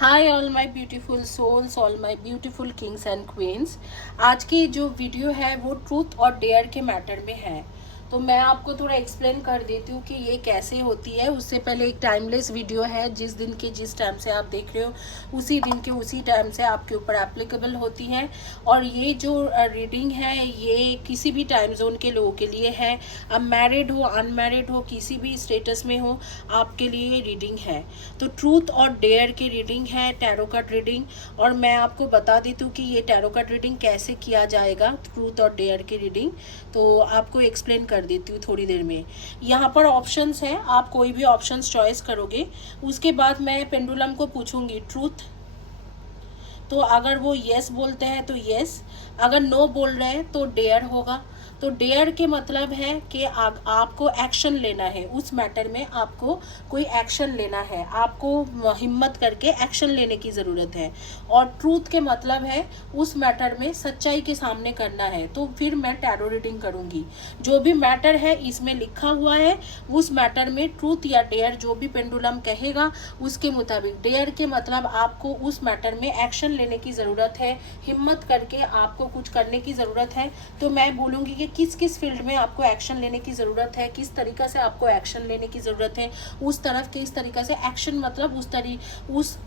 Hi all my beautiful souls, all my beautiful kings and queens. आज की जो video है वो ट्रूथ और डेयर के मैटर में है। तो मैं आपको थोड़ा एक्सप्लेन कर देती हूँ कि ये कैसे होती है। उससे पहले एक टाइमलेस वीडियो है, जिस दिन के जिस टाइम से आप देख रहे हो उसी दिन के उसी टाइम से आपके ऊपर एप्लीकेबल होती है। और ये जो रीडिंग है ये किसी भी टाइम जोन के लोगों के लिए है। अब मैरिड हो, अनमैरिड हो, किसी भी स्टेटस में हो, आपके लिए ये रीडिंग है। तो ट्रूथ और डेयर की रीडिंग है, टैरो कार्ड रीडिंग। और मैं आपको बता देती हूँ कि ये टैरो कार्ड रीडिंग कैसे किया जाएगा, ट्रूथ और डेयर की रीडिंग। तो आपको एक्सप्लेन कर देती हूँ थोड़ी देर में। यहाँ पर ऑप्शंस हैं, आप कोई भी ऑप्शंस चॉइस करोगे। उसके बाद मैं पेंडुलम को पूछूंगी ट्रूथ, तो अगर वो यस बोलते हैं तो यस, अगर नो बोल रहे हैं तो डेयर होगा। तो डेयर के मतलब है कि आपको एक्शन लेना है उस मैटर में, आपको कोई एक्शन लेना है, आपको हिम्मत करके एक्शन लेने की ज़रूरत है। और ट्रूथ के मतलब है उस मैटर में सच्चाई के सामने करना है। तो फिर मैं टैरो रीडिंग करूँगी। जो भी मैटर है इसमें लिखा हुआ है, उस मैटर में ट्रूथ या डेयर जो भी पेंडुलम कहेगा उसके मुताबिक। डेयर के मतलब आपको उस मैटर में एक्शन लेने की ज़रूरत है, हिम्मत करके आपको कुछ करने की ज़रूरत है। तो मैं बोलूँगी कि किस किस फील्ड में आपको एक्शन लेने की ज़रूरत है, किस तरीक़ा से आपको एक्शन लेने की ज़रूरत है, उस तरफ के इस तरीक़ा से एक्शन मतलब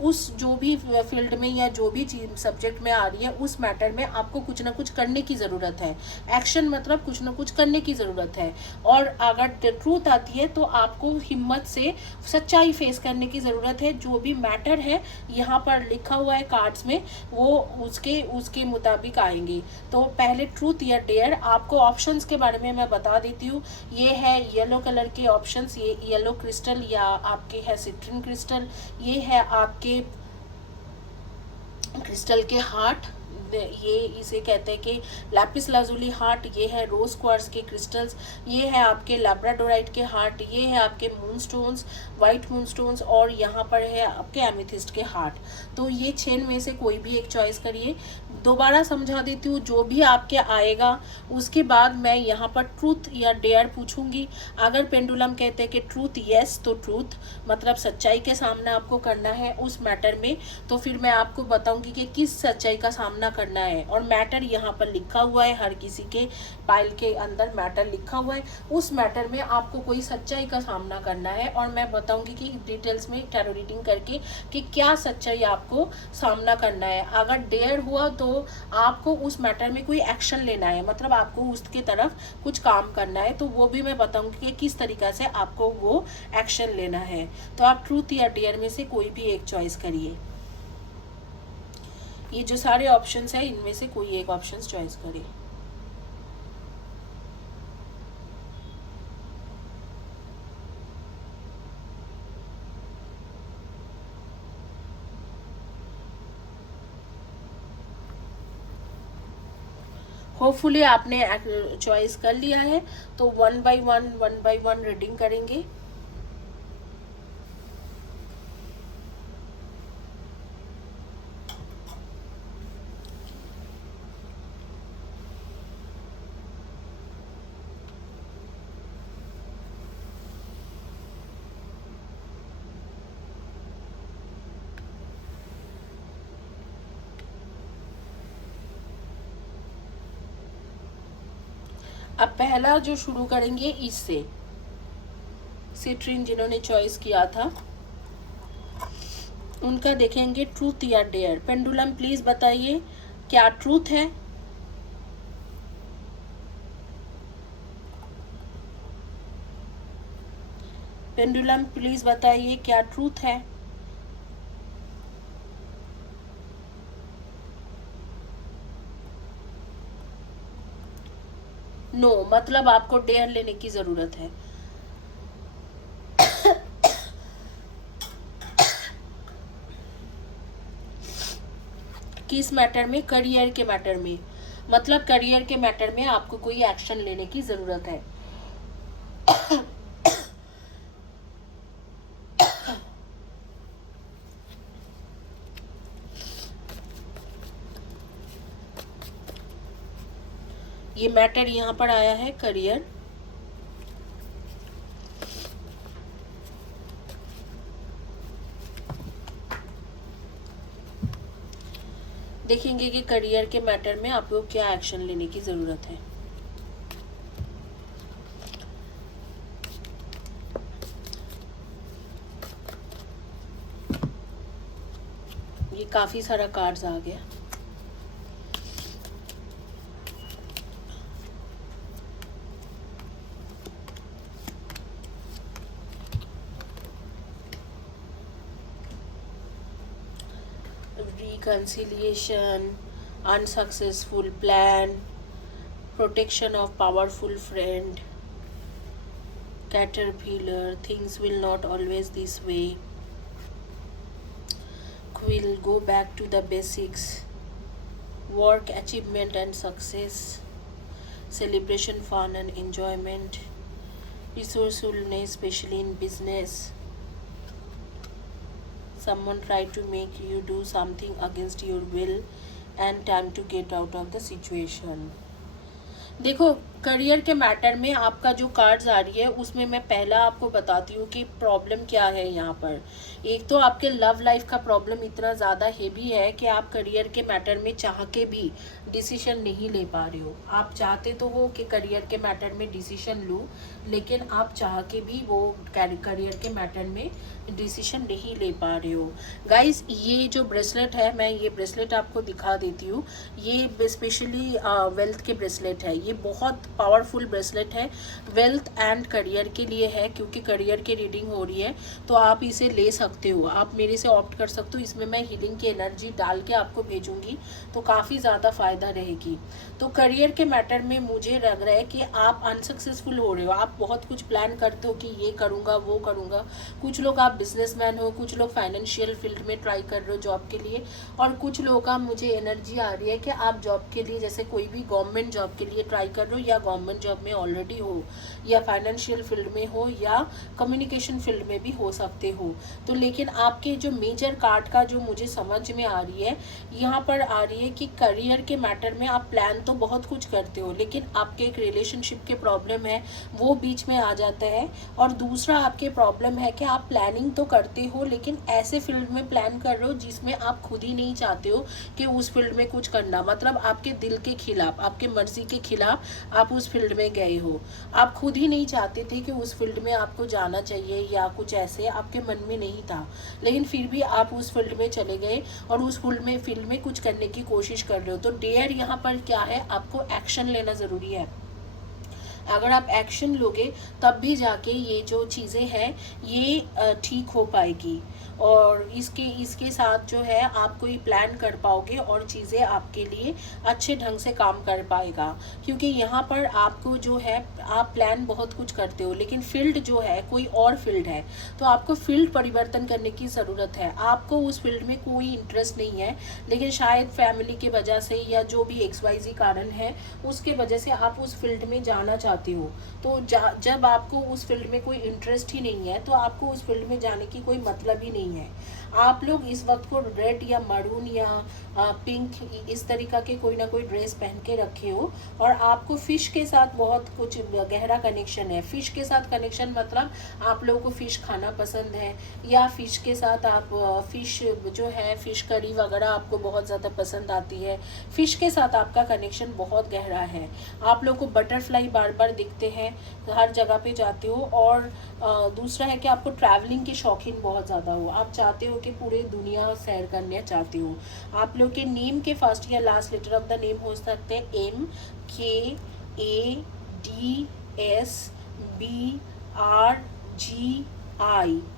उस जो भी फील्ड में या जो भी चीज सब्जेक्ट में आ रही है उस मैटर में आपको कुछ ना कुछ करने की ज़रूरत है। एक्शन मतलब कुछ ना कुछ करने की ज़रूरत है। और अगर ट्रूथ आती है तो आपको हिम्मत से सच्चाई फेस करने की ज़रूरत है। जो भी मैटर है यहाँ पर लिखा हुआ है कार्ड्स में, वो उसके उसके मुताबिक आएंगी। तो पहले ट्रूथ या डेयर, आपको ऑप्शंस के बारे में मैं बता देती हूँ। ये है येलो कलर के ऑप्शंस, ये येलो क्रिस्टल या आपके है सिट्रिन क्रिस्टल, ये है आपके क्रिस्टल के हार्ट, ये इसे कहते हैं कि लैपिस लाजुली हार्ट, ये है रोज क्वार्ट्ज के क्रिस्टल्स, ये है आपके लैब्राडोराइट के हार्ट, ये है आपके moon stones, white moon stones, और यहाँ पर है आपके एमेथिस्ट के हार्ट। तो ये 6 में से कोई भी एक चॉइस करिए। दोबारा समझा देती हूँ, जो भी आपके आएगा उसके बाद मैं यहाँ पर ट्रूथ या डेयर पूछूंगी। अगर पेंडुलम कहते हैं कि ट्रूथ यस, तो ट्रूथ मतलब सच्चाई के सामना आपको करना है उस मैटर में। तो फिर मैं आपको बताऊंगी कि किस सच्चाई का सामना करना है। और मैटर यहाँ पर लिखा हुआ है, हर किसी के पाइल के अंदर मैटर लिखा हुआ है। उस मैटर में आपको कोई सच्चाई का सामना करना है और मैं बताऊंगी कि डिटेल्स में टैरो रीडिंग करके कि क्या सच्चाई आपको सामना करना है। अगर डेयर हुआ तो आपको उस मैटर में कोई एक्शन लेना है, मतलब आपको उसके तरफ कुछ काम करना है। तो वो भी मैं बताऊंगी कि किस तरीका से आपको वो एक्शन लेना है। तो आप ट्रूथ या डेयर में से कोई भी एक चॉइस करिए। ये जो सारे ऑप्शंस है इनमें से कोई एक ऑप्शंस चॉइस करिए। होपफुली आपने चॉइस कर लिया है। तो वन बाय वन रीडिंग करेंगे। अब पहला जो शुरू करेंगे इससे, सिट्रिन जिन्होंने चॉइस किया था उनका देखेंगे ट्रूथ या डेयर। पेंडुलम प्लीज बताइए क्या ट्रूथ है। पेंडुलम प्लीज बताइए क्या ट्रूथ है। नो मतलब आपको डेयर लेने की जरूरत है। किस मैटर में? करियर के मैटर में। मतलब करियर के मैटर में आपको कोई एक्शन लेने की जरूरत है। ये मैटर यहाँ पर आया है करियर। देखेंगे कि करियर के मैटर में आपको क्या एक्शन लेने की ज़रूरत है। ये काफ़ी सारा कार्ड्स आ गया। Reconciliation, unsuccessful plan, protection of powerful friend, caterpillar, things will not always this way, will go back to the basics, work, achievement and success, celebration, fun and enjoyment, resourcefulness, especially in business, someone tried to make you do something against your will, and time to get out of the situation। देखो, career के matter में आपका जो cards आ रही है उसमें मैं पहला आपको बताती हूँ कि प्रॉब्लम क्या है यहाँ पर। एक तो आपके लव लाइफ का प्रॉब्लम इतना ज़्यादा हेवी है कि आप करियर के मैटर में चाह के भी डिसीजन नहीं ले पा रहे हो। आप चाहते तो हो कि करियर के मैटर में डिसीजन लूँ, लेकिन आप चाह के भी वो करियर के मैटर में डिसीजन नहीं ले पा रहे हो। गाइस, ये जो ब्रेसलेट है, मैं ये ब्रेसलेट आपको दिखा देती हूँ। ये स्पेशली वेल्थ के ब्रेसलेट है। ये बहुत पावरफुल ब्रेसलेट है, वेल्थ एंड करियर के लिए है, क्योंकि करियर की रीडिंग हो रही है तो आप इसे ले सकते हो। आप मेरे से ऑप्ट कर सकते हो। इसमें मैं हीलिंग की एनर्जी डाल के आपको भेजूंगी तो काफ़ी ज़्यादा फ़ायदा रहेगी। तो करियर के मैटर में मुझे लग रहा है कि आप अनसक्सेसफुल हो रहे हो। आप बहुत कुछ प्लान करते हो कि ये करूँगा वो करूँगा। कुछ लोग आप बिजनेसमैन हो, कुछ लोग फाइनेंशियल फील्ड में ट्राई कर रहे हो जॉब के लिए, और कुछ लोगों का मुझे एनर्जी आ रही है कि आप जॉब के लिए, जैसे कोई भी गवर्नमेंट जॉब के लिए ट्राई कर रहे हो, या गवर्नमेंट जॉब में ऑलरेडी हो, या फाइनेंशियल फील्ड में हो, या कम्युनिकेशन फील्ड में भी हो सकते हो। तो लेकिन आपके जो मेजर कार्ड का जो मुझे समझ में आ रही है, यहाँ पर आ रही है कि करियर के मैटर में आप प्लान तो बहुत कुछ करते हो, लेकिन आपके एक रिलेशनशिप के प्रॉब्लम है वो बीच में आ जाता है। और दूसरा आपके प्रॉब्लम है कि आप प्लानिंग तो करते हो, लेकिन ऐसे फील्ड में प्लान कर रहे हो जिसमें आप खुद ही नहीं चाहते हो कि उस फील्ड में कुछ करना। मतलब आपके दिल के खिलाफ, आपके मर्जी के खिलाफ आप उस फील्ड में गए हो। आप खुद ही नहीं चाहते थे कि उस फील्ड में आपको जाना चाहिए, या कुछ ऐसे आपके मन में नहीं था, लेकिन फिर भी आप उस फील्ड में चले गए और उस फील्ड में कुछ करने की कोशिश कर रहे हो। तो डेयर यहाँ पर क्या है, आपको एक्शन लेना ज़रूरी है। अगर आप एक्शन लोगे तब भी जाके ये जो चीज़ें हैं ये ठीक हो पाएगी, और इसके साथ जो है आप कोई प्लान कर पाओगे और चीज़ें आपके लिए अच्छे ढंग से काम कर पाएगा। क्योंकि यहाँ पर आपको जो है, आप प्लान बहुत कुछ करते हो, लेकिन फील्ड जो है कोई और फील्ड है, तो आपको फील्ड परिवर्तन करने की ज़रूरत है। आपको उस फील्ड में कोई इंटरेस्ट नहीं है, लेकिन शायद फैमिली की वजह से या जो भी XYZ कारण है उसके वजह से आप उस फील्ड में जाना चाहते हो। तो जब आपको उस फील्ड में कोई इंटरेस्ट ही नहीं है तो आपको उस फील्ड में जाने की कोई मतलब ही नहीं है। आप लोग इस वक्त को रेड या मरून या पिंक इस तरीका के कोई ना कोई ड्रेस पहन के रखे हो, और आपको फिश के साथ बहुत कुछ गहरा कनेक्शन है। फिश के साथ कनेक्शन मतलब आप लोगों को फिश खाना पसंद है, या फिश के साथ आप फिश जो है फिश करी वगैरह आपको बहुत ज़्यादा पसंद आती है। फिश के साथ आपका कनेक्शन बहुत गहरा है। आप लोग को बटरफ्लाई बार बार दिखते हैं, हर जगह पे जाते हो। और दूसरा है कि आपको ट्रैवलिंग के शौकीन बहुत ज़्यादा हो। आप चाहते हो कि पूरे दुनिया सैर करने चाहते हो। आप लोग के नेम के फर्स्ट या last letter of the name हो सकते हैं MKADSBRGI।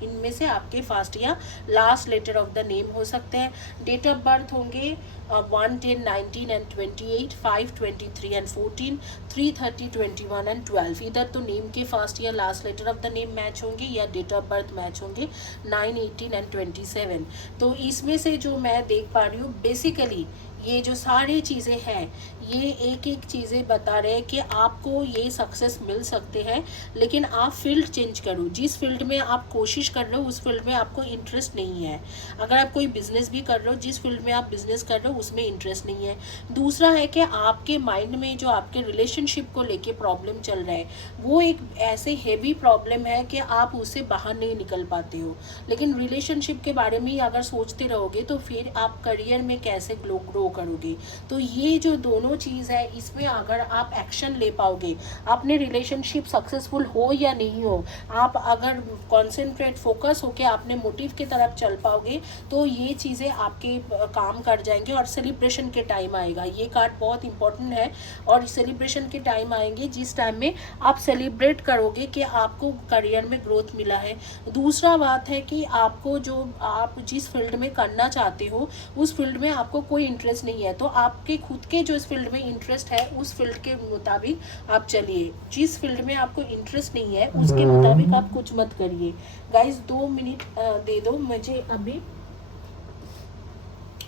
इनमें से आपके फर्स्ट या last letter of the name हो सकते हैं। डेट ऑफ बर्थ होंगे 1, 10, 19 and 28, 5, 23 and 14, 3, 30, 21 and 12। इधर तो नेम के फर्स्ट या last letter of the name match होंगे या डेट ऑफ बर्थ मैच होंगे 9, 18 and 27। तो इसमें से जो मैं देख पा रही हूँ, बेसिकली ये जो सारी चीज़ें हैं ये एक एक चीज़ें बता रहे हैं कि आपको ये सक्सेस मिल सकते हैं, लेकिन आप फील्ड चेंज करो। जिस फील्ड में आप कोशिश कर रहे हो उस फील्ड में आपको इंटरेस्ट नहीं है। अगर आप कोई बिजनेस भी कर रहे हो, जिस फील्ड में आप बिजनेस कर रहे हो उसमें इंटरेस्ट नहीं है। दूसरा है कि आपके माइंड में जो आपके रिलेशनशिप को लेके प्रॉब्लम चल रहा है वो एक ऐसे हेवी प्रॉब्लम है कि आप उससे बाहर नहीं निकल पाते हो। लेकिन रिलेशनशिप के बारे में ही अगर सोचते रहोगे तो फिर आप करियर में कैसे ग्रो ग्रो करोगे। तो ये जो दोनों चीज़ है, इसमें अगर आप एक्शन ले पाओगे, अपने रिलेशनशिप सक्सेसफुल हो या नहीं हो, आप अगर कॉन्सेंट्रेट फोकस होके अपने मोटिव की तरफ चल पाओगे, तो ये चीज़ें आपके काम कर जाएंगे। और सेलिब्रेशन के टाइम आएगा, ये कार्ड बहुत इंपॉर्टेंट है। और सेलिब्रेशन के टाइम आएंगे जिस टाइम में आप सेलिब्रेट करोगे कि आपको करियर में ग्रोथ मिला है। दूसरा बात है कि आपको जो आप जिस फील्ड में करना चाहते हो उस फील्ड में आपको कोई इंटरेस्ट नहीं है, तो आपके खुद के जो इस फील्ड में इंटरेस्ट है उस फील्ड के मुताबिक आप चलिए। जिस फील्ड में आपको इंटरेस्ट नहीं है उसके मुताबिक आप कुछ मत करिए। गाइज 2 मिनट दे दो मुझे अभी।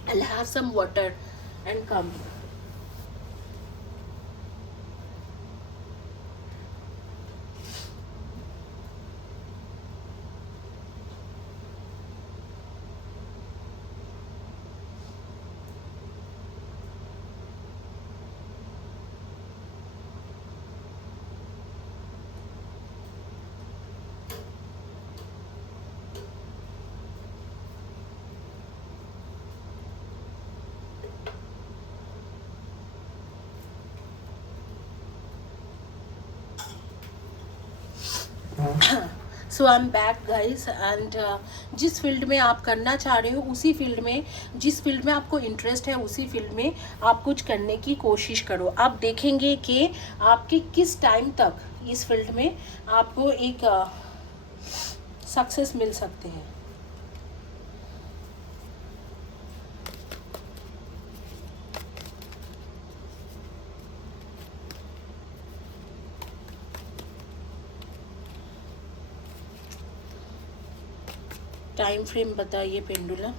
I'll have some water and come. So I am back guys and जिस फील्ड में आप करना चाह रहे हो उसी फील्ड में, जिस फील्ड में आपको इंटरेस्ट है उसी फील्ड में आप कुछ करने की कोशिश करो। आप देखेंगे कि आपके किस टाइम तक इस फील्ड में आपको एक सक्सेस मिल सकते हैं। टाइम फ्रेम बताइए pendulum,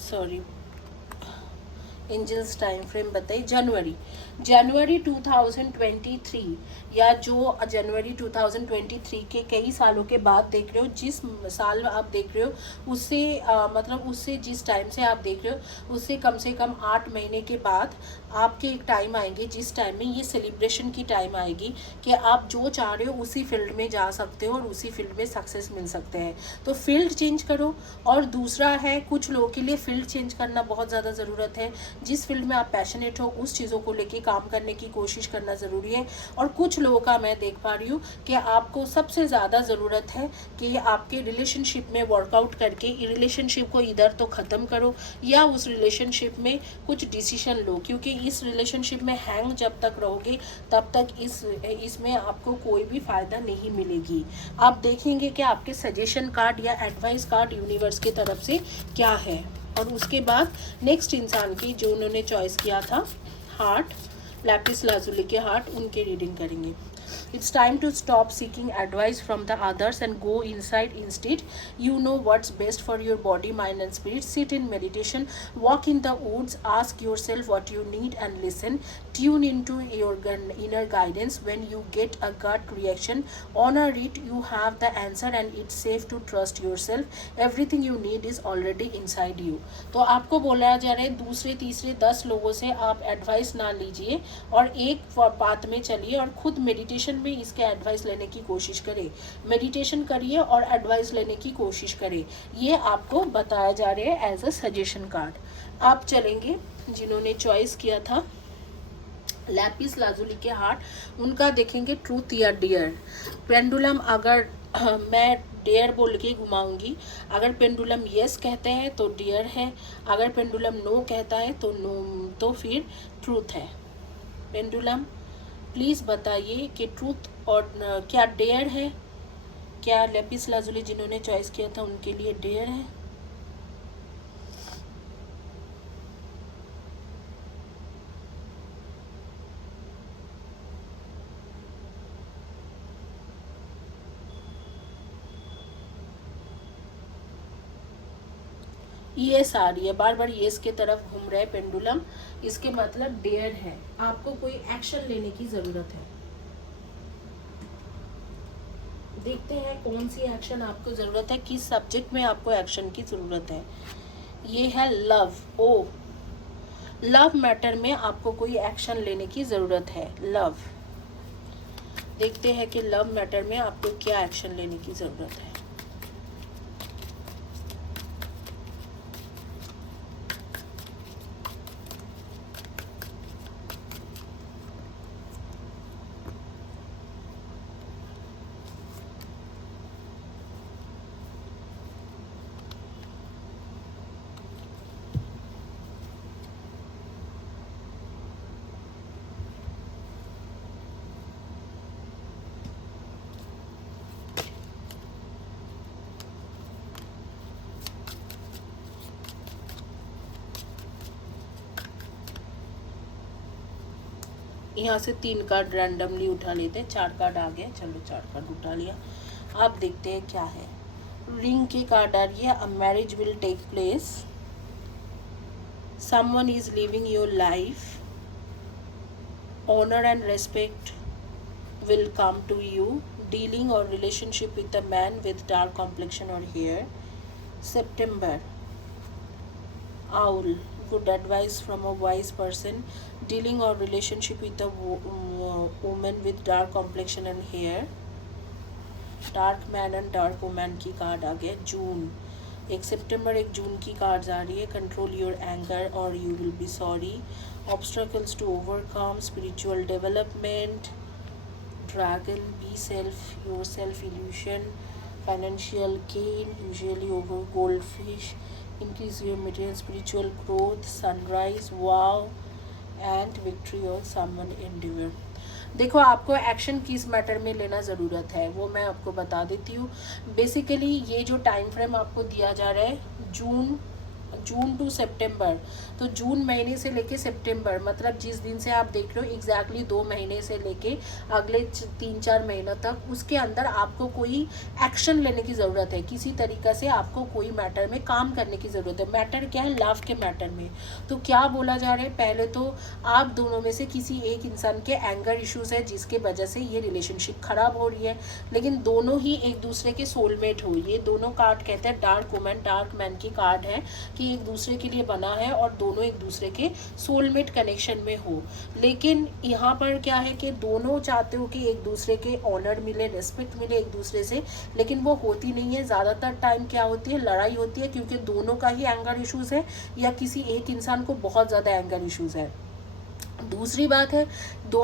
sorry angels time frame बताइए। जनवरी 2023 या जो जनवरी 2023 के कई सालों के बाद देख रहे हो, जिस साल आप देख रहे हो उससे मतलब उससे जिस टाइम से आप देख रहे हो उससे कम से कम 8 महीने के बाद आपके एक टाइम आएंगे जिस टाइम में ये सेलिब्रेशन की टाइम आएगी कि आप जो चाह रहे हो उसी फील्ड में जा सकते हो और उसी फील्ड में सक्सेस मिल सकते हैं। तो फील्ड चेंज करो। और दूसरा है, कुछ लोगों के लिए फील्ड चेंज करना बहुत ज़्यादा ज़रूरत है। जिस फील्ड में आप पैशनेट हो उस चीज़ों को लेके काम करने की कोशिश करना ज़रूरी है। और कुछ लोगों का मैं देख पा रही हूँ कि आपको सबसे ज़्यादा ज़रूरत है कि आपके रिलेशनशिप में वर्कआउट करके रिलेशनशिप को इधर तो ख़त्म करो या उस रिलेशनशिप में कुछ डिसीजन लो, क्योंकि इस रिलेशनशिप में हैंग जब तक रहोगे तब तक इसमें आपको कोई भी फ़ायदा नहीं मिलेगी। आप देखेंगे कि आपके सजेशन कार्ड या एडवाइस कार्ड यूनिवर्स की तरफ से क्या है। और उसके बाद नेक्स्ट इंसान की जो उन्होंने चॉइस किया था हार्ट, लैपिस लाजुली के हार्ट, उनके रीडिंग करेंगे। It's time to stop seeking advice from the others and go inside instead. You know what's best for your body, mind and spirit. Sit in meditation, walk in the woods, ask yourself what you need and listen. Tune into your inner guidance. When you get a gut reaction, honor it. You have the answer and it's safe to trust yourself. Everything you need is already inside you. तो आपको बोला जा रहा है दूसरे तीसरे 10 लोगों से आप एडवाइस ना लीजिए और एक बात में चलिए और खुद मेडिटेशन में इसके एडवाइस लेने की कोशिश करें। मेडिटेशन करिए और एडवाइस लेने की कोशिश करें। ये आपको बताया जा रहा है एज अ सजेशन कार्ड। आप चलेंगे जिन्होंने चॉइस किया था लैपिस लाजुली के हार्ट, उनका देखेंगे ट्रूथ या डियर। पेंडुलम अगर मैं डेयर बोल के घुमाऊंगी, अगर पेंडुलम यस कहते हैं तो डियर है, अगर पेंडुलम नो कहता है तो नो, तो फिर ट्रूथ है। पेंडुलम प्लीज़ बताइए कि ट्रूथ और क्या डेयर है, क्या लैपिस लाजुली जिन्होंने चॉइस किया था उनके लिए डेयर है। येस आ रही है, बार बार येस की तरफ घूम रहा है पेंडुलम, इसके मतलब डेयर है। आपको कोई एक्शन लेने की ज़रूरत है। देखते हैं कौन सी एक्शन आपको ज़रूरत है, किस सब्जेक्ट में आपको एक्शन की ज़रूरत है। ये है लव। ओ, लव मैटर में आपको कोई एक्शन लेने की ज़रूरत है। लव, देखते हैं कि लव मैटर में आपको क्या एक्शन लेने की ज़रूरत है। यहाँ से 3 कार्ड रैंडमली उठा लेते हैं। 4 कार्ड आ गए, चलो 4 कार्ड उठा लिया। आप देखते हैं क्या है। रिंग की कार्ड आ रही है, a marriage will take place, someone is living your life, honour and respect will come to you, dealing or relationship with a man with dark complexion or hair. September, owl, good advice from a wise person, dealing or relationship with a woman with dark complexion and hair. Dark man and dark woman की card आ गया। जून, एक सितंबर एक जून की cards आ रही है। Control your anger or you will be sorry, obstacles to overcome, spiritual development, dragon, be self your self illusion, financial gain usually over gold fish, increase your material spiritual growth, sunrise, wow and victory or someone endeavour. देखो, आपको action किस matter में लेना ज़रूरत है वो मैं आपको बता देती हूँ। बेसिकली ये जो टाइम फ्रेम आपको दिया जा रहा है जून टू सितंबर, तो जून महीने से लेके सितंबर, मतलब जिस दिन से आप देख रहे हो एग्जैक्टली 2 महीने से लेके अगले 3-4 महीनों तक, उसके अंदर आपको कोई एक्शन लेने की ज़रूरत है। किसी तरीक़े से आपको कोई मैटर में काम करने की ज़रूरत है। मैटर क्या है? लव के मैटर में। तो क्या बोला जा रहा है, पहले तो आप दोनों में से किसी एक इंसान के एंगर इश्यूज़ है जिसके वजह से ये रिलेशनशिप ख़राब हो रही है, लेकिन दोनों ही एक दूसरे के सोलमेट हो। ये दोनों कार्ड कहते हैं, डार्क वुमन डार्क मैन की कार्ड है कि एक दूसरे के लिए बना है और दोनों एक दूसरे के सोलमेट कनेक्शन में हो। लेकिन यहाँ पर क्या है कि दोनों चाहते हो कि एक दूसरे के ऑनर मिले, रेस्पेक्ट मिले एक दूसरे से, लेकिन वो होती नहीं है। ज़्यादातर टाइम क्या होती है? लड़ाई होती है, क्योंकि दोनों का ही एंगर इश्यूज़ है या किसी एक इंसान को बहुत ज़्यादा एंगर इश्यूज़ है। दूसरी बात है,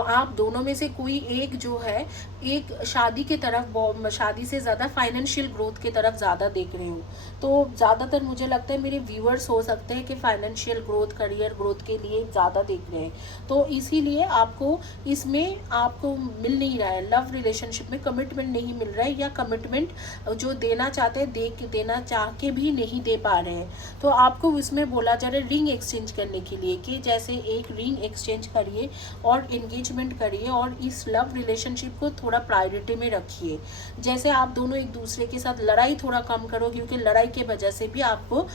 आप दोनों में से कोई एक जो है एक शादी की तरफ, शादी से ज़्यादा फाइनेंशियल ग्रोथ की तरफ ज़्यादा देख रहे हो। तो ज़्यादातर मुझे लगता है मेरे व्यूअर्स हो सकते हैं कि फाइनेंशियल ग्रोथ, करियर ग्रोथ के लिए ज़्यादा देख रहे हैं। तो इसीलिए आपको इसमें आपको मिल नहीं रहा है, लव रिलेशनशिप में कमिटमेंट नहीं मिल रहा है, या कमिटमेंट जो देना चाहते हैं देना चाह के भी नहीं दे पा रहे हैं। तो आपको इसमें बोला जा रहा है रिंग एक्सचेंज करने के लिए, कि जैसे एक रिंग एक्सचेंज करिए और एंगेजमेंट करिए और इस लव रिलेशनशिप को थोड़ा प्रायोरिटी में रखिए। जैसे आप दोनों एक दूसरे के साथ लड़ाई थोड़ा कम करो, क्योंकि लड़ाई के वजह से भी आपको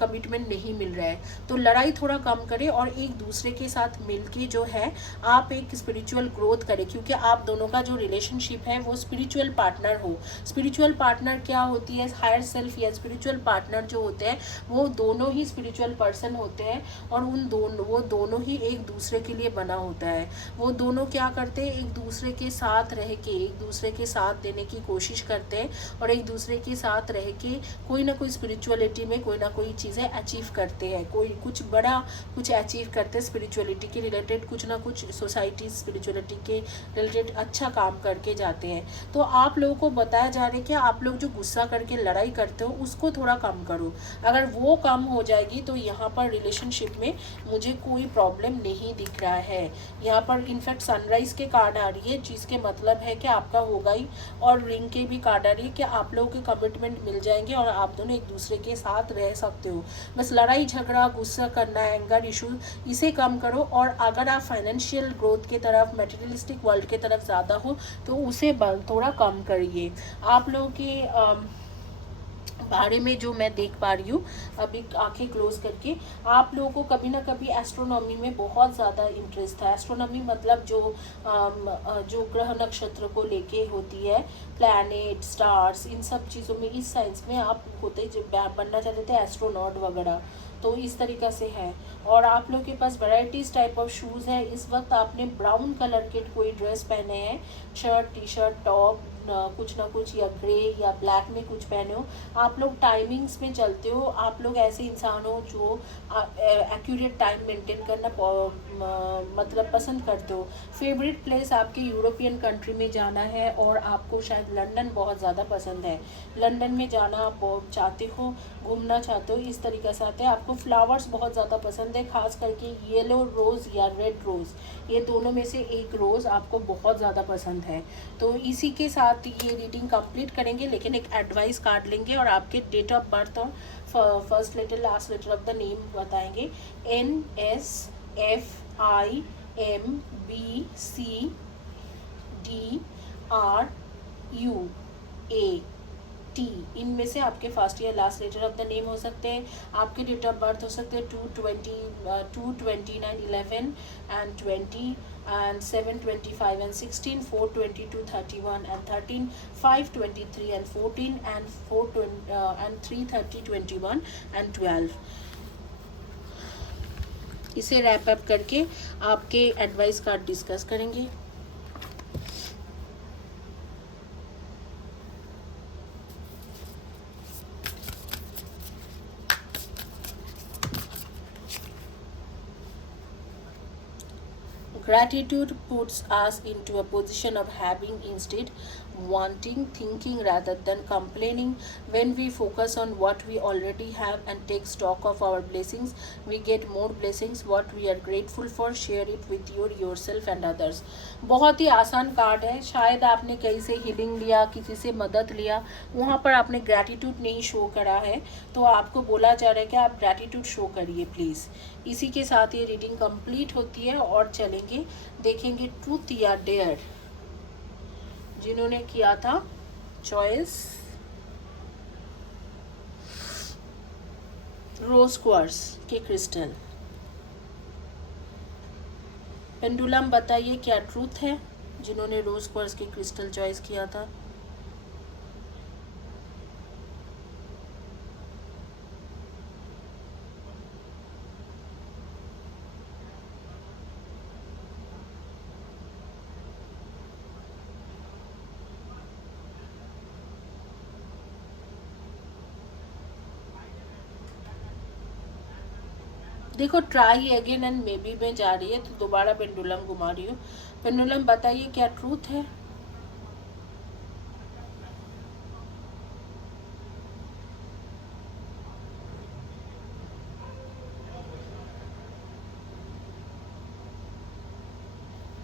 कमिटमेंट नहीं मिल रहा है। तो लड़ाई थोड़ा कम करें और एक दूसरे के साथ मिलके जो है आप एक स्पिरिचुअल ग्रोथ करें, क्योंकि आप दोनों का जो रिलेशनशिप है वो स्पिरिचुअल पार्टनर हो। स्पिरिचुअल पार्टनर क्या होती है? हायर सेल्फ या स्पिरिचुअल पार्टनर जो होते हैं वो दोनों ही स्पिरिचुअल पर्सन होते हैं, और वो दोनों ही एक दूसरे के लिए बना होता है। वो दोनों क्या करते हैं? एक दूसरे के साथ रह के एक दूसरे के साथ देने की कोशिश करते हैं, और एक दूसरे के साथ रह के कोई ना कोई स्पिरिचुअलिटी में कोई ना कोई चीज़ें अचीव करते हैं, कोई कुछ बड़ा कुछ अचीव करते हैं स्पिरिचुअलिटी के रिलेटेड, कुछ ना कुछ सोसाइटी स्पिरिचुअलिटी के रिलेटेड अच्छा काम करके जाते हैं। तो आप लोगों को बताया जा रहा है कि आप लोग जो गुस्सा करके लड़ाई करते हो उसको थोड़ा कम करो। अगर वो कम हो जाएगी तो यहाँ पर रिलेशनशिप में मुझे कोई प्रॉब्लम नहीं दिख रहा है। यहाँ पर इनफैक्ट सनराइज के कार्ड आ रही है, जिसके मतलब है कि आपका होगा ही, और रिंग के भी कार्ड आ रही है कि आप लोगों के कमिटमेंट मिल जाएंगे और आप दोनों एक दूसरे के साथ रह सकते हो। बस लड़ाई झगड़ा, गुस्सा करना, एंगर इशू, इसे कम करो। और अगर आप फाइनेंशियल ग्रोथ की तरफ, मटेरियलिस्टिक वर्ल्ड की तरफ ज़्यादा हो तो उसे थोड़ा कम करिए। आप लोगों के बारे में जो मैं देख पा रही हूँ अभी आंखें क्लोज करके, आप लोगों को कभी ना कभी एस्ट्रोनॉमी में बहुत ज़्यादा इंटरेस्ट था। एस्ट्रोनॉमी मतलब जो ग्रह नक्षत्र को लेके होती है, प्लैनेट, स्टार्स, इन सब चीज़ों में, इस साइंस में आप होते बनना चाहते थे एस्ट्रोनॉट वगैरह, तो इस तरीक़ा से है। और आप लोग के पास वैराइटीज़ टाइप ऑफ शूज़ है। इस वक्त आपने ब्राउन कलर के कोई ड्रेस पहने हैं, शर्ट, टी शर्ट, टॉप, कुछ ना कुछ, या ग्रे या ब्लैक में कुछ पहने हो। आप लोग टाइमिंग्स में चलते हो। आप लोग ऐसे इंसान हो जो एक्यूरेट टाइम मेंटेन करना मतलब पसंद करते हो। फेवरेट प्लेस आपके यूरोपियन कंट्री में जाना है, और आपको शायद लंदन बहुत ज़्यादा पसंद है। लंदन में जाना आप चाहते हो, घूमना चाहते हो, इस तरीके से आते हैं। आपको फ्लावर्स बहुत ज़्यादा पसंद है, खास करके येलो रोज़ या रेड रोज़, ये दोनों में से एक रोज़ आपको बहुत ज़्यादा पसंद है। तो इसी के साथ ये रीडिंग कंप्लीट करेंगे, लेकिन एक एडवाइस कार्ड लेंगे और आपके डेट ऑफ बर्थ और first letter last letter of the name बताएंगे। NSFI MBCDRUAT, इनमें से आपके फर्स्ट या last letter of the name हो सकते हैं। आपके डेट ऑफ बर्थ हो सकते हैं 2/29/11 and 20 and 7/25 and 16, 4/22, 31 and 13, 5/23 and 14 and 3/30, 21 and 12। इसे रैप अप करके आपके एडवाइस कार्ड डिस्कस करेंगे। Gratitude puts us into a position of having instead wanting, thinking rather than complaining. When we focus on what we already have and take stock of our blessings, we get more blessings. What we are grateful for, share it with yourself and others. बहुत ही आसान card है। शायद आपने कहीं से healing लिया, किसी से मदद लिया, वहाँ पर आपने ग्रैटिट्यूड नहीं शो करा है, तो आपको बोला जा रहा है कि आप ग्रैटिट्यूड शो करिए प्लीज़। इसी के साथ ये रीडिंग कंप्लीट होती है और चलेंगे देखेंगे ट्रूथ या डेयर। जिन्होंने किया था चॉइस रोज क्वार्ट्ज के क्रिस्टल, पेंडुलम बताइए क्या ट्रूथ है। जिन्होंने रोज क्वार्ट्ज के क्रिस्टल चॉइस किया था, देखो try again and may be में जा रही है, तो दोबारा पेंडुलम घुमा रही हूँ। पेंडुलम बताइए क्या ट्रूथ है।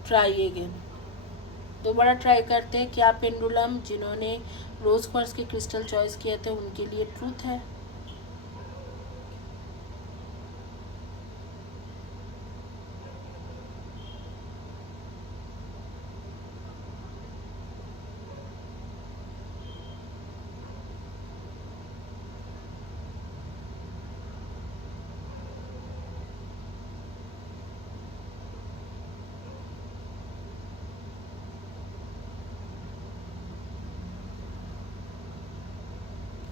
ट्राई अगेन, दोबारा ट्राई करते हैं। क्या पेंडुलम जिन्होंने रोज क्वार्ट्ज के क्रिस्टल चॉइस किए थे उनके लिए ट्रूथ है।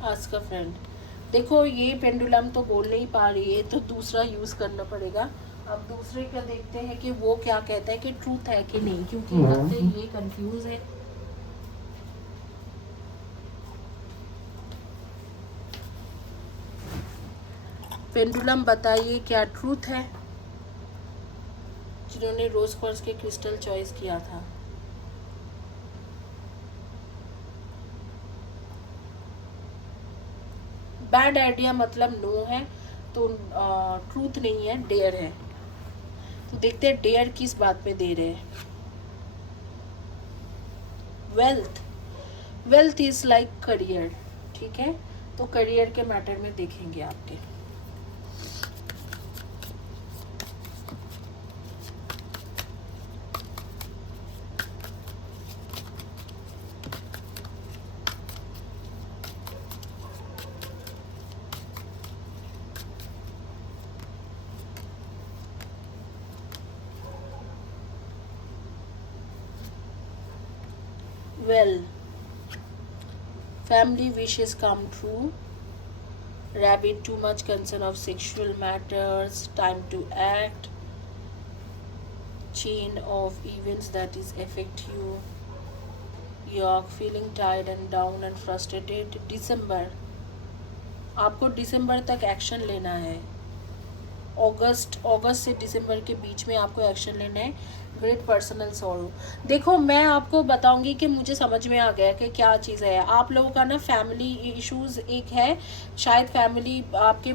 Ask a friend. देखो ये पेंडुलम तो बोल नहीं पा रही है, तो दूसरा यूज़ करना पड़ेगा। अब दूसरे का देखते हैं कि वो क्या कहता है कि ट्रूथ है कि नहीं, क्योंकि यहाँ से ये कंफ्यूज है। पेंडुलम बताइए क्या ट्रूथ है। जिन्होंने रोज क्वार्ट्ज के क्रिस्टल चॉइस किया था, बैड आइडिया मतलब नो है, तो ट्रूथ नहीं है, डेयर है। तो देखते हैं डेयर किस बात पे दे रहे हैं। Wealth, wealth is like career, ठीक है, तो करियर के मैटर में देखेंगे आपके। Well, family wishes come true. Rabbit, too much concern of sexual matters. Time to act. Chain of events that is affect you. York, feeling tired and down and frustrated. December, आपको दिसंबर तक action लेना है। अगस्त से दिसंबर के बीच में आपको action लेना है। Great personal sorrow. देखो मैं आपको बताऊंगी कि मुझे समझ में आ गया कि क्या चीज़ है। आप लोगों का ना फैमिली इश्यूज एक है, शायद फैमिली आपके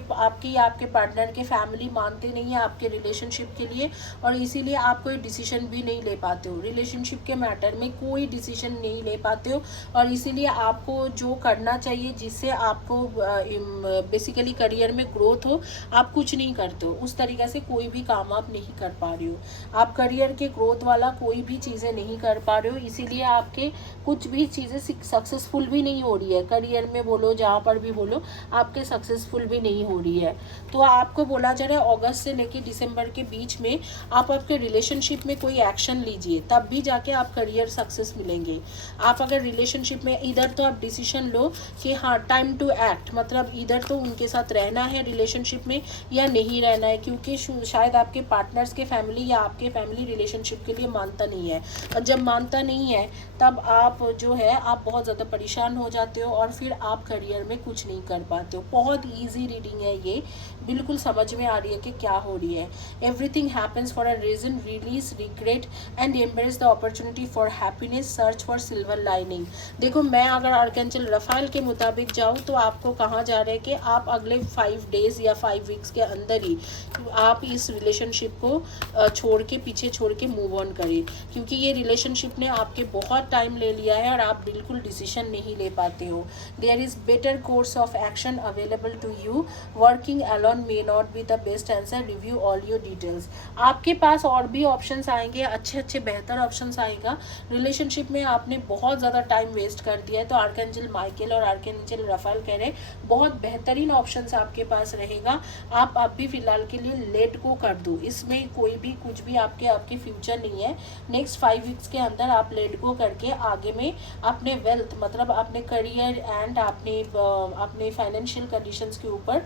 पार्टनर के फैमिली मानते नहीं है आपके रिलेशनशिप के लिए, और इसीलिए आप कोई डिसीजन भी नहीं ले पाते हो रिलेशनशिप के मैटर में, कोई डिसीजन नहीं ले पाते हो, और इसीलिए आपको जो करना चाहिए जिससे आपको बेसिकली करियर में ग्रोथ हो, आप कुछ नहीं करते हो। उस तरीके से कोई भी काम आप नहीं कर पा रहे हो, आप करियर के ग्रोथ वाला कोई भी चीज़ें नहीं कर पा रहे हो, इसीलिए आपके कुछ भी चीज़ें सक्सेसफुल भी नहीं हो रही है। करियर में बोलो, जहाँ पर भी बोलो, आपके सक्सेसफुल भी नहीं हो रही है। तो आपको बोला जा रहा है अगस्त से लेकर दिसंबर के बीच में आप आपके रिलेशनशिप में कोई एक्शन लीजिए, तब भी जाके आप करियर सक्सेस मिलेंगे। आप अगर रिलेशनशिप में इधर तो आप डिसीजन लो कि हाँ टाइम टू एक्ट, मतलब इधर तो उनके साथ रहना है रिलेशनशिप में या नहीं रहना है, क्योंकि शायद आपके पार्टनर्स के फैमिली या आपके फैमिली रिलेशनशिप के लिए मानता नहीं है, और जब मानता नहीं है तब आप जो है आप बहुत ज़्यादा परेशान हो जाते हो, और फिर आप करियर में कुछ नहीं कर पाते हो। बहुत ईजी रीडिंग है ये, बिल्कुल समझ में आ रही है कि क्या हो रही है। Everything happens for a reason, release regret and embrace the opportunity for happiness, search for silver lining. देखो मैं अगर आर्कैंजल रफाएल के मुताबिक जाऊँ तो आपको कहा जा रहा है कि आप अगले 5 डेज या 5 वीक्स के अंदर ही आप इस रिलेशनशिप को छोड़ के, पीछे छोड़ के मूव ऑन करें, क्योंकि ये रिलेशनशिप ने आपके बहुत टाइम ले लिया है और आप बिल्कुल डिसीजन नहीं ले पाते हो। There is better course of action available to you, working alone may not be the best answer, review all your details. आपके पास और भी ऑप्शंस आएंगे, अच्छे अच्छे बेहतर ऑप्शंस आएगा। रिलेशनशिप में आपने बहुत ज़्यादा टाइम वेस्ट कर दिया है, तो आर्कैंजल माइकल और आर्कैंजल रफाएल कह रहे हैं बहुत बेहतरीन ऑप्शंस आपके पास रहेगा। आप अभी फिलहाल के लिए लेट को कर दो, इसमें कोई भी कुछ भी आपके फ्यूचर नहीं है। नेक्स्ट 5 वीक्स के अंदर आप लेट को करके आगे में अपने वेल्थ, मतलब अपने करियर एंड अपने फाइनेंशियल कंडीशंस के ऊपर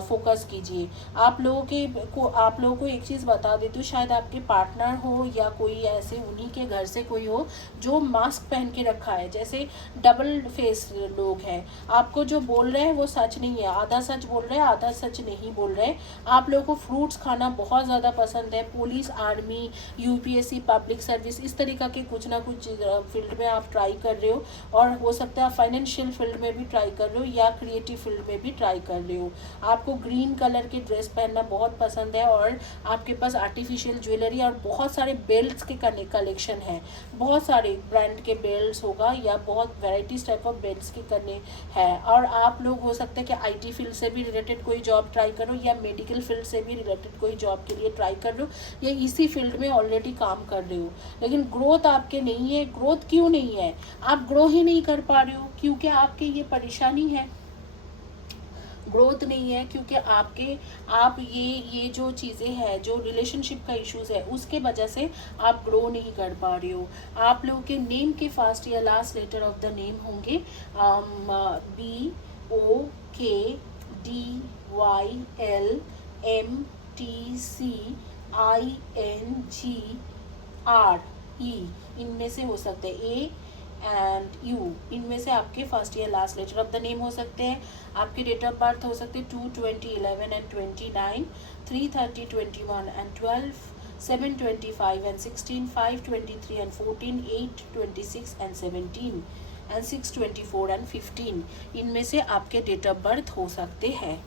फोकस कीजिए। आप लोगों को एक चीज़ बता देती हूँ, शायद आपके पार्टनर हो या कोई ऐसे उन्हीं के घर से कोई हो जो मास्क पहन के रखा है, जैसे डबल फेस लोग हैं। आपको जो बोल रहे हैं वो सच नहीं है, आधा सच बोल रहे हैं आधा सच नहीं बोल रहे। आप लोगों को फ्रूट्स खाना बहुत ज़्यादा पसंद है, police, army, UPSC, public service, इस तरीका के कुछ ना कुछ फील्ड में आप ट्राई कर रहे हो, और हो सकता है फाइनेंशियल फील्ड में भी ट्राई कर रहे हो या क्रिएटिव फील्ड में भी ट्राई कर रहे हो। आपको ग्रीन कलर की ड्रेस पहनना बहुत पसंद है, और आपके पास आर्टिफिशियल ज्वेलरी और बहुत सारे बेल्ट्स के कलेक्शन है, बहुत सारे ब्रांड के बेल्ट्स होगा या बहुत वेराइटीज टाइप ऑफ बेल्ट्स के करने हैं। और आप लोग हो सकते हैं कि आईटी फील्ड से भी रिलेटेड कोई जॉब ट्राई करो या मेडिकल फील्ड से भी रिलेटेड कोई जॉब के लिए ट्राई कर लो, या इसी फील्ड में ऑलरेडी काम कर रहे हो, लेकिन ग्रोथ आपके नहीं है। ग्रोथ क्यों नहीं है? आप ग्रो ही नहीं कर पा रहे हो क्योंकि आपके ये परेशानी है। ग्रोथ नहीं है क्योंकि आप ये जो चीज़ें हैं, जो रिलेशनशिप का इश्यूज है, उसके वजह से आप ग्रो नहीं कर पा रहे हो। आप लोगों के नेम के फर्स्ट या last letter of the name होंगे BOKDYLMTCINGRE, इनमें से हो सकते हैं ए एंड यू, इनमें से आपके फर्स्ट या last letter of the name हो सकते हैं। आपके डेट ऑफ बर्थ हो सकते हैं 2, 20, 11 and 29, 3, 30, 21 and 12, 7, 25 and 16, 5, 23 and 14, 8, 26 and 17 and 6, 24 and 15, इनमें से आपके डेट ऑफ बर्थ हो सकते हैं।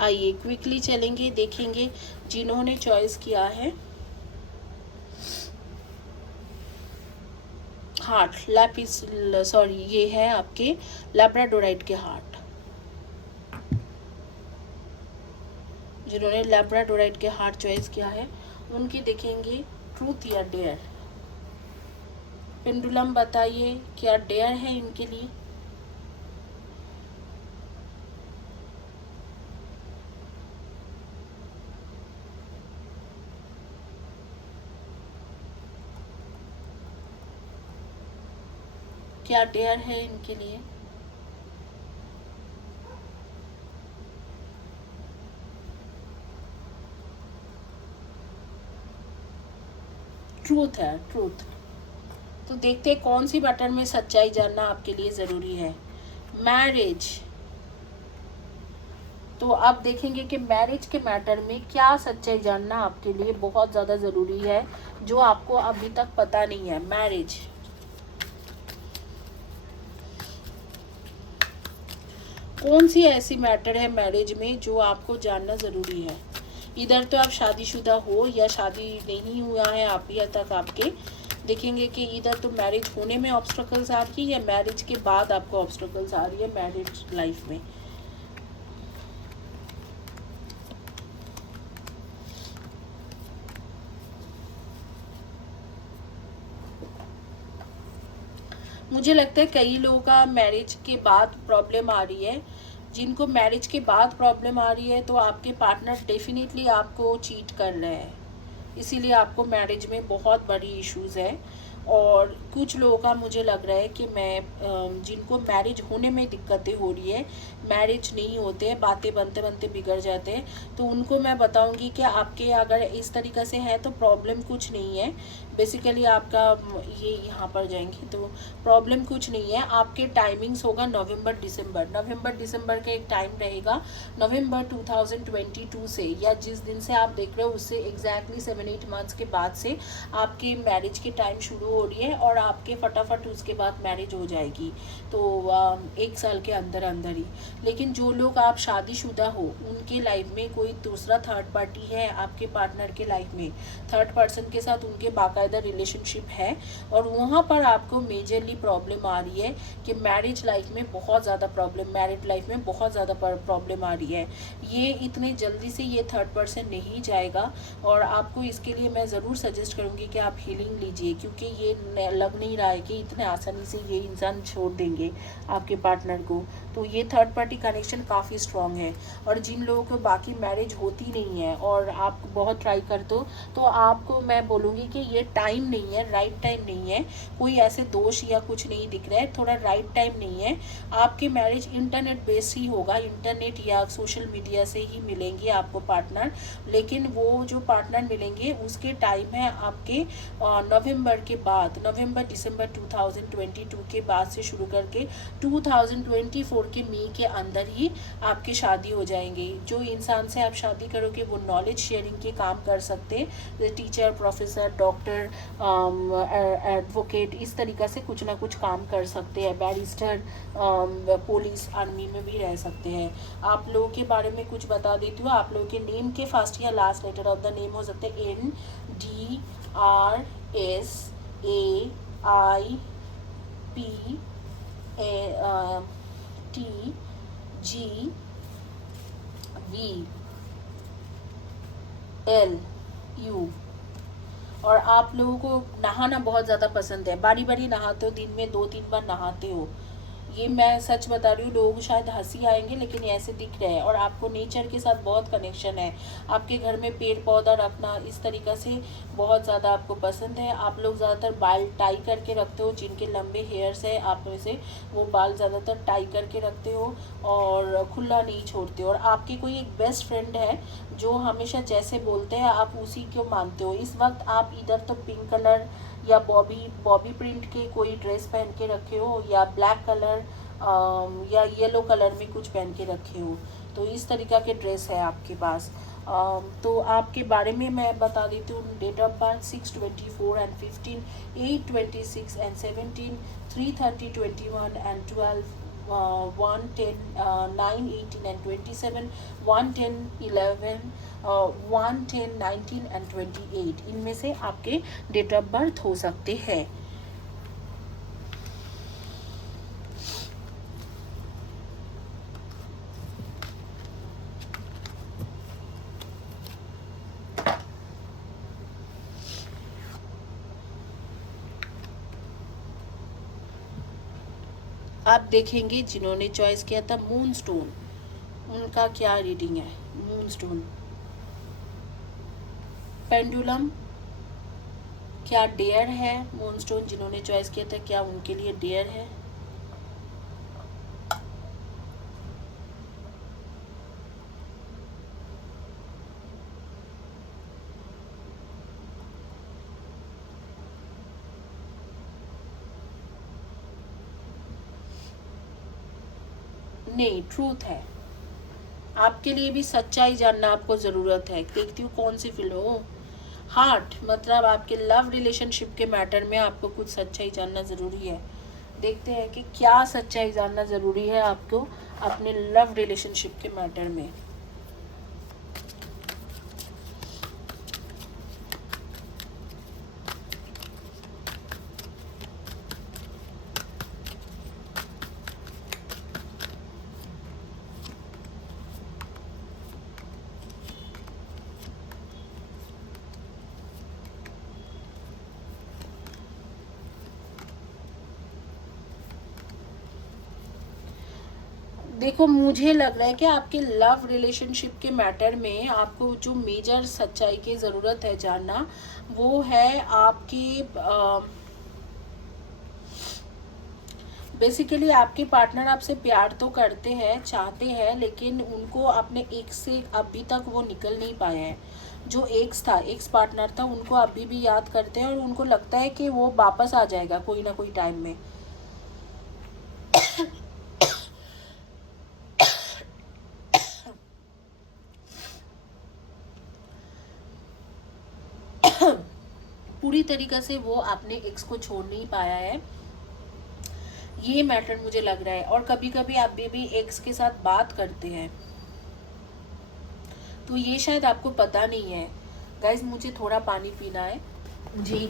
आइए क्विकली चलेंगे, देखेंगे जिन्होंने चॉइस किया है हार्ट लैपिस, सॉरी ये है आपके लैब्राडोराइट के हार्ट। जिन्होंने लैब्राडोराइट के हार्ट चॉइस किया है उनकी देखेंगे ट्रूथ या डेयर। पेंडुलम बताइए क्या डेयर है इनके लिए? क्या डेयर है इनके लिए? ट्रूथ है, ट्रूथ। तो देखते हैं कौन सी बटन में सच्चाई जानना आपके लिए ज़रूरी है। मैरिज। तो अब देखेंगे कि मैरिज के मैटर में क्या सच्चाई जानना आपके लिए बहुत ज़्यादा ज़रूरी है, जो आपको अभी तक पता नहीं है। मैरिज, कौन सी ऐसी मैटर है मैरिज में जो आपको जानना ज़रूरी है। इधर तो आप शादीशुदा हो या शादी नहीं हुआ है अभी तक आपके, देखेंगे कि इधर तो मैरिज होने में ऑब्स्टेकल्स आ रही है या मैरिज के बाद आपको ऑब्स्टेकल्स आ रही है मैरिज लाइफ में। मुझे लगता है कई लोगों का मैरिज के बाद प्रॉब्लम आ रही है। जिनको मैरिज के बाद प्रॉब्लम आ रही है तो आपके पार्टनर डेफिनेटली आपको चीट कर रहे हैं, इसीलिए आपको मैरिज में बहुत बड़ी इश्यूज़ है। और कुछ लोगों का मुझे लग रहा है कि जिनको मैरिज होने में दिक्कतें हो रही है, मैरिज नहीं होते, बातें बनते बनते बिगड़ जाते हैं, तो उनको मैं बताऊंगी कि आपके अगर इस तरीक़े से है तो प्रॉब्लम कुछ नहीं है। बेसिकली आपका ये यहाँ पर जाएंगे तो प्रॉब्लम कुछ नहीं है। आपके टाइमिंग्स होगा नवंबर दिसंबर का एक टाइम रहेगा। नवंबर 2022 से या जिस दिन से आप देख रहे हो उससे एग्जैक्टली 7-8 मंथ्स के बाद से आपके मैरिज के टाइम शुरू हो रही है और आपके फटाफट उसके बाद मैरिज हो जाएगी। तो 1 साल के अंदर अंदर ही। लेकिन जो लोग आप शादीशुदा हो उनके लाइफ में कोई दूसरा थर्ड पार्टी है, आपके पार्टनर के लाइफ में थर्ड पर्सन के साथ उनके बाकायदा रिलेशनशिप है और वहाँ पर आपको मेजरली प्रॉब्लम आ रही है कि मैरिज लाइफ में बहुत ज़्यादा प्रॉब्लम, मैरिड लाइफ में बहुत ज़्यादा प्रॉब्लम आ रही है। ये इतने जल्दी से ये थर्ड पर्सन नहीं जाएगा और आपको इसके लिए मैं ज़रूर सजेस्ट करूँगी कि आप हीलिंग लीजिए, क्योंकि ये लग नहीं रहा है कि इतने आसानी से ये इंसान छोड़ देंगे आपके पार्टनर को। तो ये थर्ड पार्टी कनेक्शन काफ़ी स्ट्रॉन्ग है। और जिन लोगों को बाकी मैरिज होती नहीं है और आप बहुत ट्राई करते हो तो आपको मैं बोलूँगी कि ये टाइम नहीं है, राइट टाइम नहीं है। कोई ऐसे दोष या कुछ नहीं दिख रहा है, थोड़ा राइट टाइम नहीं है। आपकी मैरिज इंटरनेट बेस्ड ही होगा, इंटरनेट या सोशल मीडिया से ही मिलेंगे आपको पार्टनर। लेकिन वो जो पार्टनर मिलेंगे उसके टाइम है आपके नवंबर के बाद, नवंबर दिसंबर 2022 के बाद से शुरू करके 2024 के मई के अंदर ही आपकी शादी हो जाएंगी। जो इंसान से आप शादी करोगे वो नॉलेज शेयरिंग के काम कर सकते, टीचर, प्रोफेसर, डॉक्टर, एडवोकेट, इस तरीक़े से कुछ ना कुछ काम कर सकते हैं, बैरिस्टर, पुलिस, आर्मी में भी रह सकते हैं। आप लोगों के बारे में कुछ बता देती हूँ। आप लोगों के नेम के फर्स्ट या last letter of the name हो सकते हैं NDRSAIPTGV और आप लोगों को नहाना बहुत ज़्यादा पसंद है, बारी बारी नहाते हो, दिन में 2-3 बार नहाते हो। ये मैं सच बता रही हूँ, लोगों को शायद हंसी आएंगे लेकिन ऐसे दिख रहे हैं। और आपको नेचर के साथ बहुत कनेक्शन है, आपके घर में पेड़ पौधा रखना इस तरीक़े से बहुत ज़्यादा आपको पसंद है। आप लोग ज़्यादातर बाल टाई करके रखते हो, जिनके लंबे हेयर्स है आप में से वो बाल ज़्यादातर टाई करके रखते हो और खुला नहीं छोड़ते हो। और आपकी कोई एक बेस्ट फ्रेंड है जो हमेशा जैसे बोलते हैं आप उसी को मानते हो। इस वक्त आप इधर तो पिंक कलर या बॉबी प्रिंट के कोई ड्रेस पहन के रखे हो या ब्लैक कलर या येलो कलर में कुछ पहन के रखे हो, तो इस तरीक़ा के ड्रेस है आपके पास। तो आपके बारे में मैं बता देती हूँ। Date of birth 6/24 and 15, 8/26 and 17, 3/30, 21 and 12, 1/10, 9/18 and 27, 1/10, 11, 1/10, 19 and 28, इनमें से आपके डेट ऑफ बर्थ हो सकते हैं। आप देखेंगे जिन्होंने चॉइस किया था मून स्टोन, उनका क्या रीडिंग है। मून स्टोन, पेंडुलम, क्या डेयर है। मून स्टोन जिन्होंने चॉइस किया था क्या उनके लिए डेयर है। नहीं, ट्रूथ है। आपके लिए भी सच्चाई जानना आपको ज़रूरत है। देखती हूँ कौन सी फिल्म हो। हार्ट, मतलब आपके लव रिलेशनशिप के मैटर में आपको कुछ सच्चाई जानना ज़रूरी है। देखते हैं कि क्या सच्चाई जानना ज़रूरी है आपको अपने लव रिलेशनशिप के मैटर में। देखो, मुझे लग रहा है कि आपके लव रिलेशनशिप के मैटर में आपको जो मेजर सच्चाई की ज़रूरत है जानना, वो है आपकी बेसिकली आपके पार्टनर आपसे प्यार तो करते हैं, चाहते हैं, लेकिन उनको अपने एक्स से अभी तक वो निकल नहीं पाए हैं। जो एक्स था, एक्स पार्टनर था, उनको अभी भी याद करते हैं और उनको लगता है कि वो वापस आ जाएगा कोई ना कोई टाइम में। पूरी तरीक़े से वो अपने एक्स को छोड़ नहीं पाया है, ये मैटर मुझे लग रहा है। और कभी कभी आप भी एक्स के साथ बात करते हैं, तो ये शायद आपको पता नहीं है। गाइज, मुझे थोड़ा पानी पीना है जी।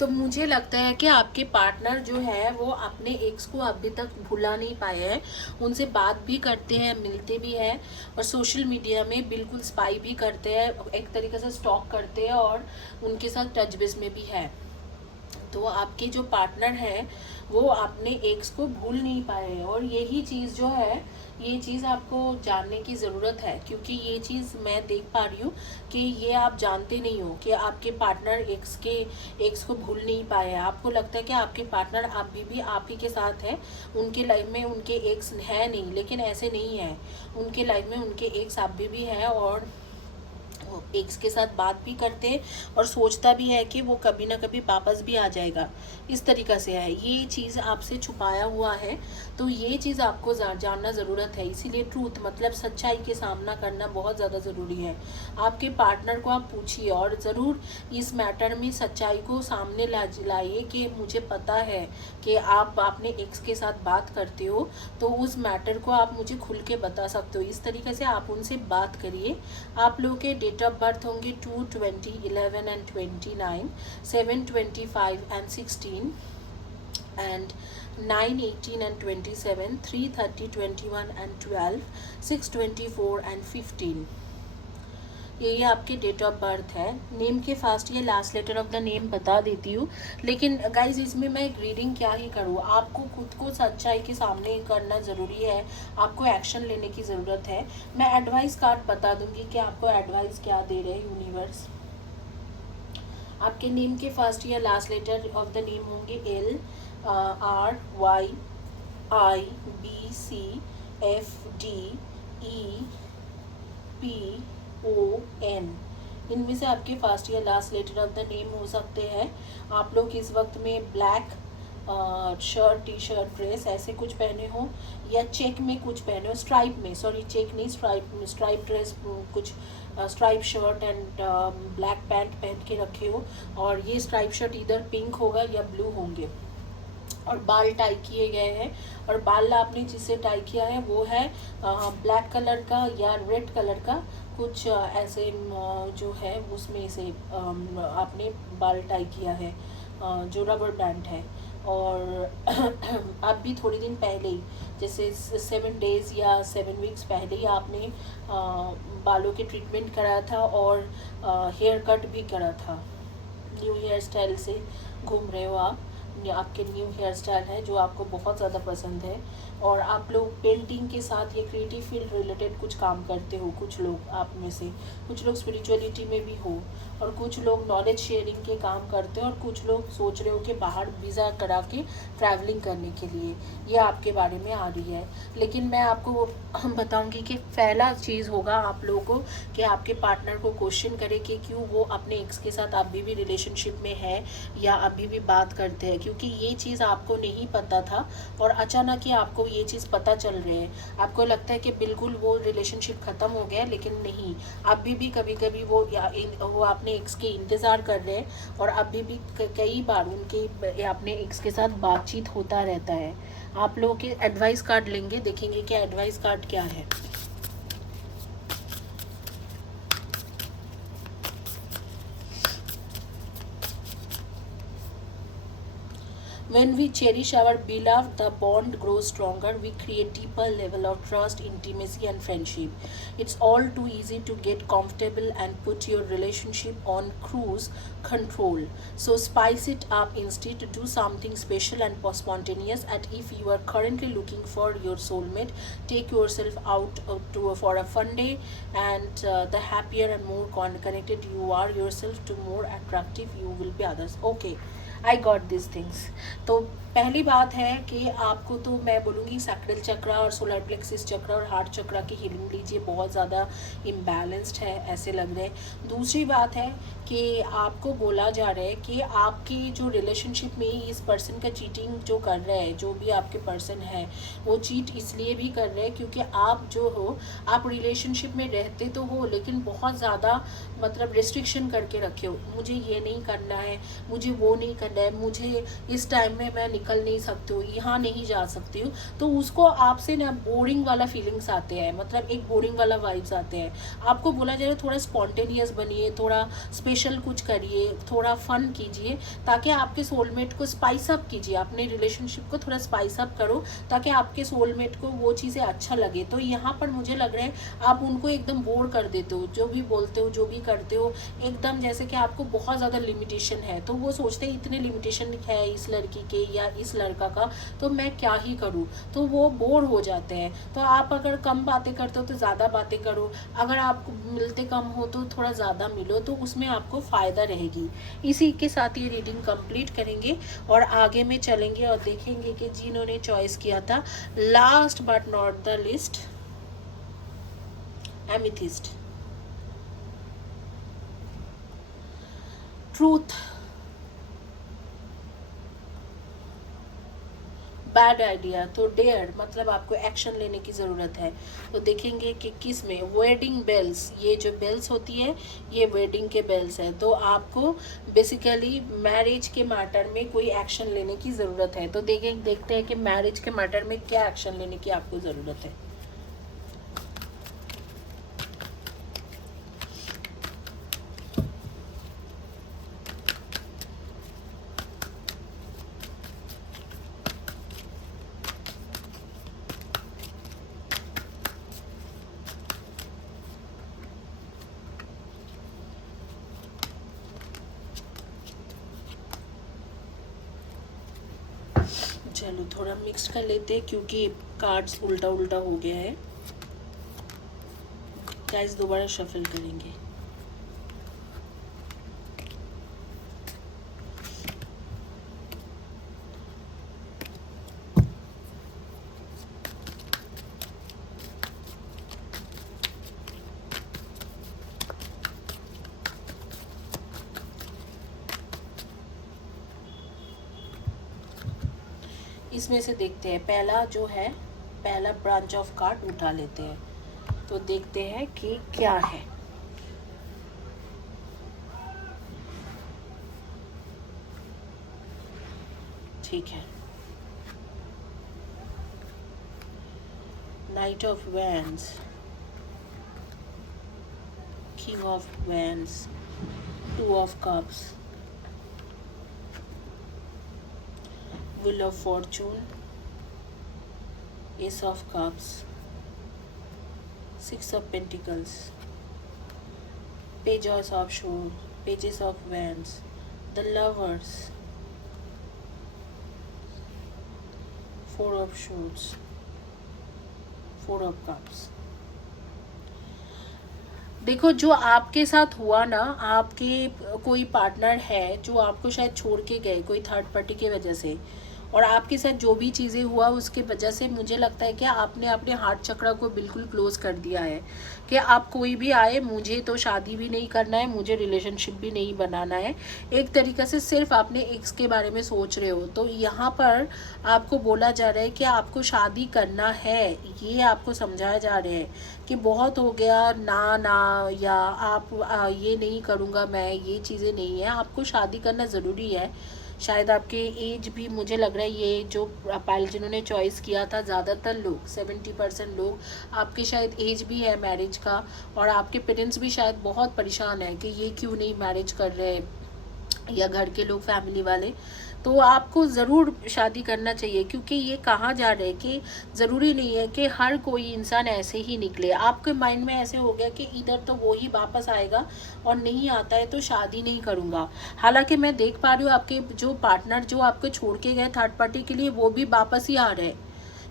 तो मुझे लगता है कि आपके पार्टनर जो है वो अपने एक्स को अभी तक भुला नहीं पाए हैं। उनसे बात भी करते हैं, मिलते भी हैं, और सोशल मीडिया में बिल्कुल स्पाई भी करते हैं, एक तरीके से स्टॉक करते हैं, और उनके साथ टच बेस में भी है। तो आपके जो पार्टनर हैं वो अपने एक्स को भूल नहीं पाए हैं, और यही चीज़ जो है, ये चीज़ आपको जानने की ज़रूरत है, क्योंकि ये चीज़ मैं देख पा रही हूँ कि ये आप जानते नहीं हो कि आपके पार्टनर एक्स को भूल नहीं पाए हैं। आपको लगता है कि आपके पार्टनर अभी भी आप ही के साथ है, उनके लाइफ में उनके एक्स है नहीं, लेकिन ऐसे नहीं है। उनके लाइफ में उनके एक्स अभी भी है, और एक्स के साथ बात भी करते हैं, और सोचता भी है कि वो कभी ना कभी वापस भी आ जाएगा। इस तरीक़ा से है, ये चीज़ आपसे छुपाया हुआ है। तो ये चीज़ आपको जानना ज़रूरत है। इसीलिए ट्रूथ मतलब सच्चाई के सामना करना बहुत ज़्यादा ज़रूरी है। आपके पार्टनर को आप पूछिए, और ज़रूर इस मैटर में सच्चाई को सामने लाइए कि मुझे पता है कि आप अपने एक्स के साथ बात करते हो, तो उस मैटर को आप मुझे खुल के बता सकते हो। इस तरीके से आप उनसे बात करिए। आप लोग के डेट ऑफ बर्थ होंगे 2, 20, 11 and 29, 7, 25 and 16, and 9, 18 and 27, 3, 30, 21 and 12, 6, 24 and 15। ये आपके डेट ऑफ बर्थ है। नेम के फर्स्ट या last letter of the name बता देती हूँ, लेकिन गाइज इसमें मैं एक रीडिंग क्या ही करूँ। आपको खुद को सच्चाई के सामने करना ज़रूरी है, आपको एक्शन लेने की ज़रूरत है। मैं एडवाइस कार्ड बता दूँगी कि आपको एडवाइस क्या दे रहे हैं यूनिवर्स। आपके नेम के फर्स्ट या last letter of the name होंगे L, R, Y, I, B, C, F, D, E, P, O, N। इनमें से आपके फर्स्ट या last letter of the name हो सकते हैं। आप लोग इस वक्त में black shirt, T shirt, dress ऐसे कुछ पहने हो, या चेक में कुछ पहने हो, स्ट्राइप में, सॉरी चेक नहीं, स्ट्राइप ड्रेस, कुछ stripe shirt and black pant पहन के रखे हो, और ये स्ट्राइप शर्ट इधर पिंक होगा या ब्लू होंगे, और बाल टाई किए गए हैं। और बाल आपने जिससे टाई किया है वो है ब्लैक कलर का या रेड कलर का, कुछ ऐसे जो है उसमें से आपने बाल टाई किया है, जो रबर बैंड है। और अब भी थोड़ी दिन पहले ही, जैसे 7 डेज़ या 7 वीक्स पहले ही आपने बालों के ट्रीटमेंट करा था, और हेयर कट भी करा था। न्यू हेयर स्टाइल से घूम रहे हो आप, आपके न्यू हेयर स्टाइल है जो आपको बहुत ज़्यादा पसंद है। और आप लोग पेंटिंग के साथ या क्रिएटिव फील्ड रिलेटेड कुछ काम करते हो, कुछ लोग आप में से, कुछ लोग स्पिरिचुअलिटी में भी हो, और कुछ लोग नॉलेज शेयरिंग के काम करते हो, और कुछ लोग सोच रहे हो कि बाहर वीज़ा करा के ट्रैवलिंग करने के लिए, ये आपके बारे में आ रही है। लेकिन मैं आपको बताऊंगी कि पहला चीज़ होगा आप लोगों को कि आपके पार्टनर को क्वेश्चन करे कि क्यों वो अपने एक्स के साथ अभी भी रिलेशनशिप में है या अभी भी बात करते हैं, क्योंकि ये चीज़ आपको नहीं पता था और अचानक ही आपको ये चीज़ पता चल रही है। आपको लगता है कि बिल्कुल वो रिलेशनशिप ख़त्म हो गया, लेकिन नहीं, अभी भी कभी कभी वो अपने एक्स के इंतज़ार कर रहे हैं, और अभी भी कई बार उनके अपने एक्स के साथ बातचीत होता रहता है। आप लोगों के एडवाइस कार्ड लेंगे, देखेंगे कि एडवाइस कार्ड क्या है। When we cherish our beloved, the bond grows stronger. We create deeper level of trust, intimacy, and friendship. It's all too easy to get comfortable and put your relationship on cruise control. So spice it up instead to do something special and spontaneous. And if you are currently looking for your soulmate, take yourself out for a fun day. And the happier and more connected you are yourself, to more attractive you will be others. Okay, I got this things. तो पहली बात है कि आपको तो मैं बोलूँगी sacral चक्र और सोलर प्लेक्सिस चक्र और हार्ट चक्र की हीलिंग लीजिए, बहुत ज़्यादा इम्बैलेंस्ड है ऐसे लग रहे हैं। दूसरी बात है कि आपको बोला जा रहा है कि आपकी जो रिलेशनशिप में इस पर्सन का चीटिंग जो कर रहा है, जो भी आपके पर्सन है वो चीट इसलिए भी कर रहे हैं क्योंकि आप जो हो, आप रिलेशनशिप में रहते तो हो लेकिन बहुत ज़्यादा मतलब रिस्ट्रिक्शन करके रखे हो, मुझे ये नहीं करना है, मुझे वो नहीं करना है, मुझे इस टाइम में मैं निकल नहीं सकती हूँ, यहाँ नहीं जा सकती हूँ। तो उसको आपसे ना बोरिंग वाला फीलिंग्स आते हैं, मतलब एक बोरिंग वाला वाइब्स आते हैं। आपको बोला जा रहा है थोड़ा स्पॉन्टेनियस बनिए, थोड़ा स्पेशल कुछ करिए, थोड़ा फन कीजिए, ताकि आपके सोलमेट को स्पाइस अप कीजिए, अपने रिलेशनशिप को थोड़ा स्पाइस अप करो ताकि आपके सोलमेट को वो चीज़ें अच्छा लगे। तो यहाँ पर मुझे लग रहा है आप उनको एकदम बोर कर देते हो, जो भी बोलते हो, जो भी करते हो, एकदम जैसे कि आपको बहुत ज़्यादा लिमिटेशन है। तो वो सोचते हैं इतने लिमिटेशन है इस लड़की के या इस लड़का का, तो मैं क्या ही करूँ, तो वो बोर हो जाते हैं। तो आप अगर कम बातें करते हो तो ज़्यादा बातें करो, अगर आप मिलते कम हो तो थोड़ा ज़्यादा मिलो, तो उसमें आपको फ़ायदा रहेगी। इसी के साथ ये रीडिंग कंप्लीट करेंगे और आगे में चलेंगे और देखेंगे कि जिन्होंने चॉइस किया था last but not the list, amethyst. Truth, bad idea, तो डेयर मतलब आपको एक्शन लेने की ज़रूरत है। तो देखेंगे कि किस में। वेडिंग बेल्स, ये जो बेल्स होती है ये वेडिंग के बेल्स है, तो आपको बेसिकली मैरिज के मैटर में कोई एक्शन लेने की ज़रूरत है। तो देखते हैं कि मैरिज के मैटर में क्या एक्शन लेने की आपको ज़रूरत है। चलो थोड़ा मिक्स कर लेते हैं क्योंकि कार्ड्स उल्टा उल्टा हो गया है। गाइस दोबारा शफल करेंगे। इसमें से देखते हैं, पहला जो है पहला ब्रांच ऑफ कार्ड उठा लेते हैं, तो देखते हैं कि क्या है। ठीक है, knight of wands, king of wands, two of cups, wheel of fortune, ace of cups, six of pentacles, pages of swords, pages of wands, the lovers, four of swords, 4 of cups. देखो, जो आपके साथ हुआ ना, आपके कोई partner है जो आपको शायद छोड़ के गए कोई थर्ड पार्टी की वजह से, और आपके साथ जो भी चीज़ें हुआ उसके वजह से मुझे लगता है कि आपने अपने हार्ट चक्र को बिल्कुल क्लोज कर दिया है कि आप कोई भी आए, मुझे तो शादी भी नहीं करना है, मुझे रिलेशनशिप भी नहीं बनाना है। एक तरीक़े से सिर्फ आपने एक्स के बारे में सोच रहे हो। तो यहाँ पर आपको बोला जा रहा है कि आपको शादी करना है, ये आपको समझाया जा रहा है कि बहुत हो गया ना ना, या आप ये नहीं करूँगा मैं, ये चीज़ें नहीं है, आपको शादी करना ज़रूरी है। शायद आपके एज भी, मुझे लग रहा है ये जो पायल जिन्होंने चॉइस किया था, ज़्यादातर लोग 70% लोग, आपके शायद एज भी है मैरिज का, और आपके पेरेंट्स भी शायद बहुत परेशान है कि ये क्यों नहीं मैरिज कर रहे, या घर के लोग, फैमिली वाले। तो आपको ज़रूर शादी करना चाहिए, क्योंकि ये कहा जा रहा है कि ज़रूरी नहीं है कि हर कोई इंसान ऐसे ही निकले। आपके माइंड में ऐसे हो गया कि इधर तो वो ही वापस आएगा, और नहीं आता है तो शादी नहीं करूँगा। हालांकि मैं देख पा रही हूँ आपके जो पार्टनर जो आपको छोड़ के गए थर्ड पार्टी के लिए, वो भी वापस ही आ रहे हैं,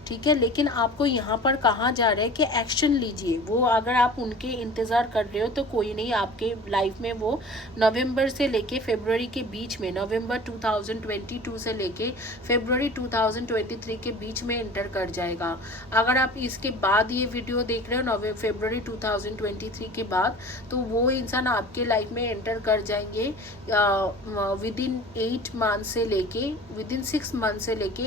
ठीक है। लेकिन आपको यहाँ पर कहा जा रहा है कि एक्शन लीजिए। वो अगर आप उनके इंतज़ार कर रहे हो तो कोई नहीं, आपके लाइफ में वो नवंबर से लेके फरवरी के बीच में, नवंबर 2022 से लेके फरवरी 2023 के बीच में एंटर कर जाएगा। अगर आप इसके बाद ये वीडियो देख रहे हो फरवरी 2023 के बाद, तो वो इंसान आपके लाइफ में एंटर कर जाएंगे विदिन 8 मंथ से लेके, विदिन 6 मंथ से लेके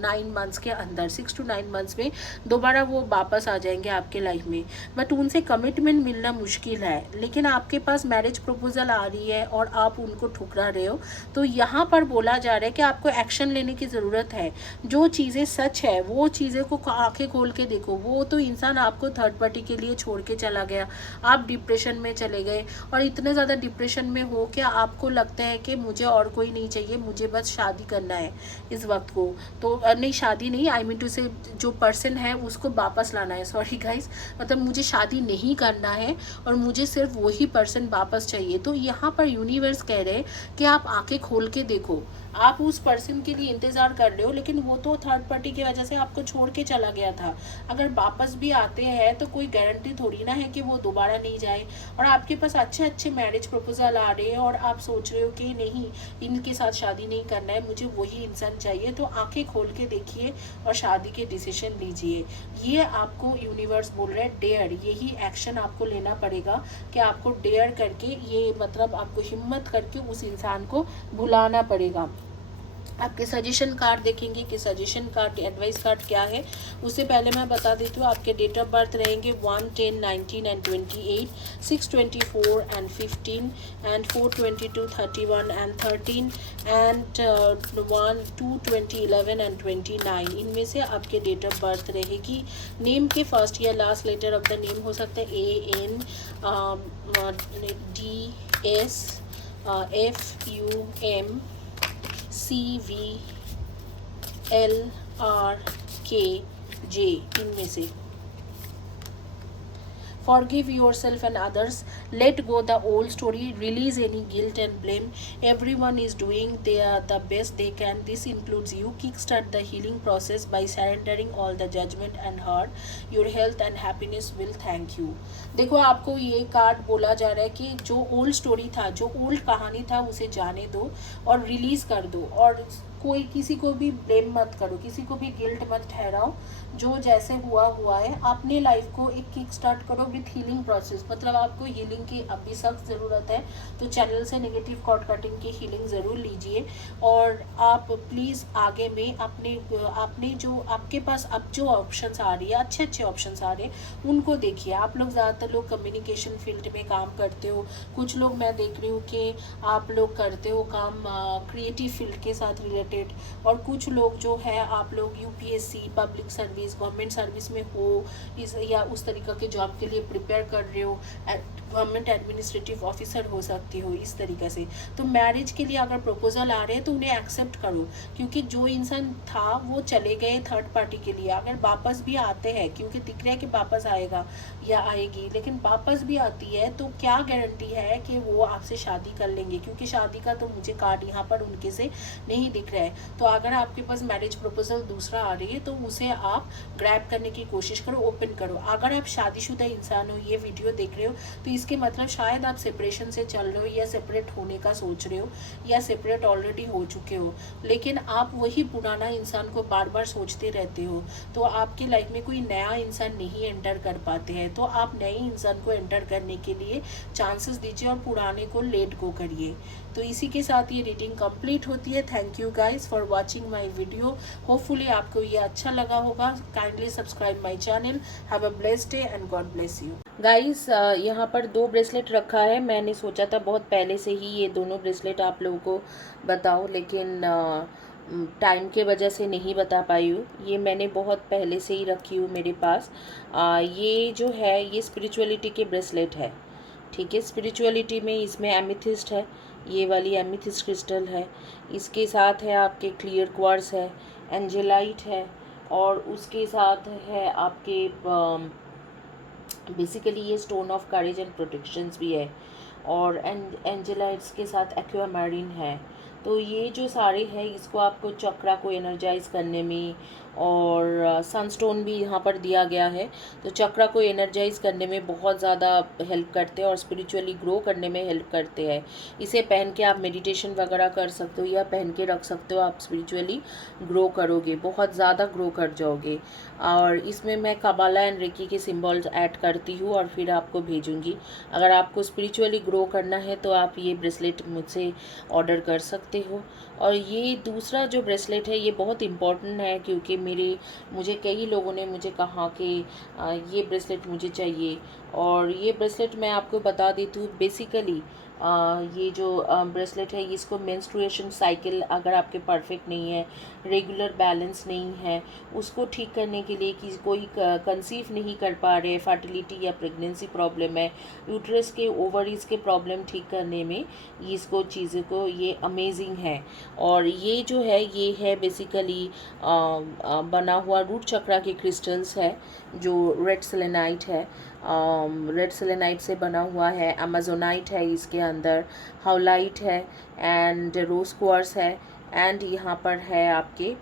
9 मंथ्स के अंदर, 6 to 9 मंथ्स में दोबारा वो वापस आ जाएंगे आपके लाइफ में। बट उनसे कमिटमेंट मिलना मुश्किल है, लेकिन आपके पास मैरिज प्रपोजल आ रही है और आप उनको ठुकरा रहे हो। तो यहाँ पर बोला जा रहा है कि आपको एक्शन लेने की ज़रूरत है। जो चीज़ें सच है वो चीज़ें को आंखें खोल के देखो। वो तो इंसान आपको थर्ड पार्टी के लिए छोड़ के चला गया, आप डिप्रेशन में चले गए, और इतने ज़्यादा डिप्रेशन में हो कि आपको लगता है कि मुझे और कोई नहीं चाहिए, मुझे बस शादी करना है इस वक्त को। तो नहीं, शादी नहीं, आई मीन टू से जो पर्सन है उसको वापस लाना है, सॉरी गाइस, मतलब मुझे शादी नहीं करना है और मुझे सिर्फ वही पर्सन वापस चाहिए। तो यहाँ पर यूनिवर्स कह रहे हैं कि आप आंखें खोल के देखो। आप उस पर्सन के लिए इंतज़ार कर रहे हो, लेकिन वो तो थर्ड पार्टी की वजह से आपको छोड़ के चला गया था। अगर वापस भी आते हैं तो कोई गारंटी थोड़ी ना है कि वो दोबारा नहीं जाए। और आपके पास अच्छे अच्छे मैरिज प्रपोजल आ रहे हैं और आप सोच रहे हो कि नहीं, इनके साथ शादी नहीं करना है, मुझे वही इंसान चाहिए। तो आंखें खोल के देखिए और शादी के डिसीजन लीजिए। ये आपको यूनिवर्स बोल रहा है, डेयर, यही एक्शन आपको लेना पड़ेगा कि आपको डेयर करके, ये मतलब आपको हिम्मत करके उस इंसान को भुलाना पड़ेगा। आपके सजेशन कार्ड देखेंगे कि सजेशन कार्ड, एडवाइस कार्ड क्या है। उससे पहले मैं बता देती हूँ, आपके डेट ऑफ बर्थ रहेंगे 1, 10, 19 and 28, 6, 24 and 15 and 4, 22, 31 and 13 and 1, 2, 20, 11 and 29। इनमें से आपके डेट ऑफ बर्थ रहेगी। नेम के फर्स्ट या last letter of the name हो सकता है AN, DS, FUM, CVLRKJ, इनमें से। Forgive yourself and others. Let go the old story. Release any guilt and blame. Everyone is doing the best they can. This includes you. Kickstart the healing process by surrendering all the judgment and hurt. Your health and happiness will thank you. देखो, आपको ये card बोला जा रहा है कि जो old story था, जो ओल्ड कहानी था, उसे जाने दो और रिलीज़ कर दो। और कोई किसी को भी ब्लेम मत करो, किसी को भी गिल्ट मत ठहराओ। जो जैसे हुआ हुआ है, अपने लाइफ को एक किक स्टार्ट करो विथ हीलिंग प्रोसेस। मतलब आपको हीलिंग की अभी सख्त ज़रूरत है, तो चैनल से नेगेटिव कॉर्ड कटिंग की हीलिंग ज़रूर लीजिए। और आप प्लीज़ आगे में अपने जो आपके पास अब जो ऑप्शंस आ रही है, अच्छे अच्छे ऑप्शंस आ रहे हैं, उनको देखिए। आप लोग ज़्यादातर लोग कम्युनिकेशन फील्ड में काम करते हो, कुछ लोग मैं देख रही हूँ कि आप लोग करते हो काम क्रिएटिव फील्ड के साथ रिलेटेड, और कुछ लोग जो है आप लोग UPSC, public service, government service में हो, इस या उस तरीक़े के जॉब के लिए प्रिपेयर कर रहे हो। गवर्नमेंट एडमिनिस्ट्रेटिव ऑफिसर हो सकती हो, इस तरीके से। तो मैरिज के लिए अगर प्रपोजल आ रहे हैं तो उन्हें एक्सेप्ट करो, क्योंकि जो इंसान था वो चले गए थर्ड पार्टी के लिए, अगर वापस भी आते हैं, क्योंकि दिख रहा है कि वापस आएगा या आएगी, लेकिन वापस भी आती है तो क्या गारंटी है कि वो आपसे शादी कर लेंगे, क्योंकि शादी का तो मुझे कार्ड यहाँ पर उनके से नहीं दिख रहा है। तो अगर आपके पास मैरिज प्रपोजल दूसरा आ रही है तो उसे आप ग्रैब करने की कोशिश करो, ओपन करो। अगर आप शादीशुदा इंसान हो, ये वीडियो देख रहे हो, तो इसके मतलब शायद आप सेपरेशन से चल रहे हो या सेपरेट होने का सोच रहे हो या सेपरेट ऑलरेडी हो चुके हो, लेकिन आप वही पुराना इंसान को बार बार सोचते रहते हो, तो आपकी लाइफ में कोई नया इंसान नहीं एंटर कर पाते हैं। तो आप नए इंसान को एंटर करने के लिए चांसेस दीजिए और पुराने को लेट गो करिए। तो इसी के साथ ये रीडिंग कंप्लीट होती है। Thank you guys for watching my video. Hopefully आपको ये अच्छा लगा होगा। Kindly subscribe my channel. Have a blessed day and God bless you guys. यहाँ पर 2 ब्रेसलेट रखा है। मैंने सोचा था बहुत पहले से ही ये दोनों ब्रेसलेट आप लोगों को बताऊँ, लेकिन टाइम के वजह से नहीं बता पाई हूँ। ये मैंने बहुत पहले से ही रखी हूँ मेरे पास। ये जो है ये स्पिरिचुअलिटी के ब्रेसलेट है, ठीक है। स्पिरिचुअलिटी में इसमें एमिथिस्ट है, ये वाली एमिथिस्ट क्रिस्टल है। इसके साथ है आपके क्लियर क्वार्ट्ज है, एंजेलाइट है, और उसके साथ है आपके बेसिकली ये stone of courage and protections भी है, और एंजेलाइट्स के साथ एक्वामैरिन है। तो ये जो सारे हैं इसको आपको चक्रा को एनर्जाइज करने में, और सनस्टोन भी यहाँ पर दिया गया है, तो चक्रा को एनर्जाइज करने में बहुत ज़्यादा हेल्प करते हैं और स्पिरिचुअली ग्रो करने में हेल्प करते हैं। इसे पहन के आप मेडिटेशन वगैरह कर सकते हो या पहन के रख सकते हो। आप स्पिरिचुअली ग्रो करोगे, बहुत ज़्यादा ग्रो कर जाओगे। और इसमें मैं कबाला एंड रेकी के सिम्बल्स ऐड करती हूँ और फिर आपको भेजूँगी। अगर आपको स्पिरिचुअली ग्रो करना है तो आप ये ब्रेसलेट मुझसे ऑर्डर कर सकते हो। और ये दूसरा जो ब्रेसलेट है ये बहुत इम्पॉर्टेंट है, क्योंकि मुझे कई लोगों ने मुझे कहा कि ये ब्रेसलेट मुझे चाहिए। और ये ब्रेसलेट मैं आपको बता देती हूँ, बेसिकली ये जो ब्रेसलेट है इसको मेंस्ट्रुएशन साइकिल अगर आपके परफेक्ट नहीं है, रेगुलर बैलेंस नहीं है, उसको ठीक करने के लिए कि कोई कंसीव नहीं कर पा रहे, फर्टिलिटी या प्रेगनेंसी प्रॉब्लम है, यूट्रस के ओवरीज के प्रॉब्लम ठीक करने में इसको चीज़ों को ये अमेजिंग है। और ये जो है ये है बेसिकली बना हुआ रूट चक्रा के क्रिस्टल्स है, जो रेड सेलेनाइट है, रेड सेलेनाइट से बना हुआ है, अमेजोनाइट है इसके अंदर, हाउलाइट है, एंड रोज क्वार्ट्ज है, एंड यहाँ पर है आपके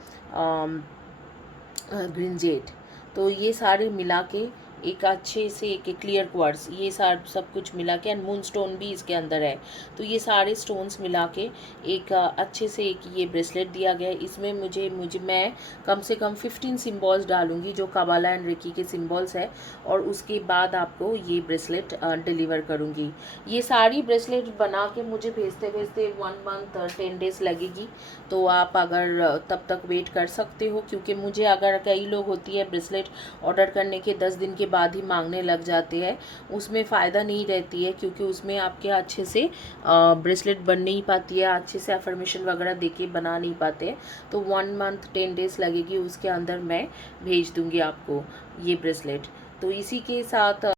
ग्रिनजेट। तो ये सारे मिला के एक अच्छे से एक क्लियर क्वार्ट्ज, ये सब कुछ मिला के, एंड मून स्टोन भी इसके अंदर है। तो ये सारे स्टोन्स मिला के एक अच्छे से एक ये ब्रेसलेट दिया गया है। इसमें मुझे मैं कम से कम 15 सिम्बॉल्स डालूंगी जो कबाला एंड रेकी के सिम्बॉल्स है, और उसके बाद आपको ये ब्रेसलेट डिलीवर करूँगी। ये सारी ब्रेसलेट बना के मुझे भेजते भेजते 1 मंथ 10 डेज़ लगेगी। तो आप अगर तब तक वेट कर सकते हो, क्योंकि मुझे अगर कई लोग होती है ब्रेसलेट ऑर्डर करने के 10 दिन के बाद ही मांगने लग जाते हैं, उसमें फ़ायदा नहीं रहती है, क्योंकि उसमें आपके अच्छे से ब्रेसलेट बन नहीं पाती है, अच्छे से अफर्मेशन वगैरह देके बना नहीं पाते। तो 1 मंथ 10 डेज़ लगेगी, उसके अंदर मैं भेज दूँगी आपको ये ब्रेसलेट। तो इसी के साथ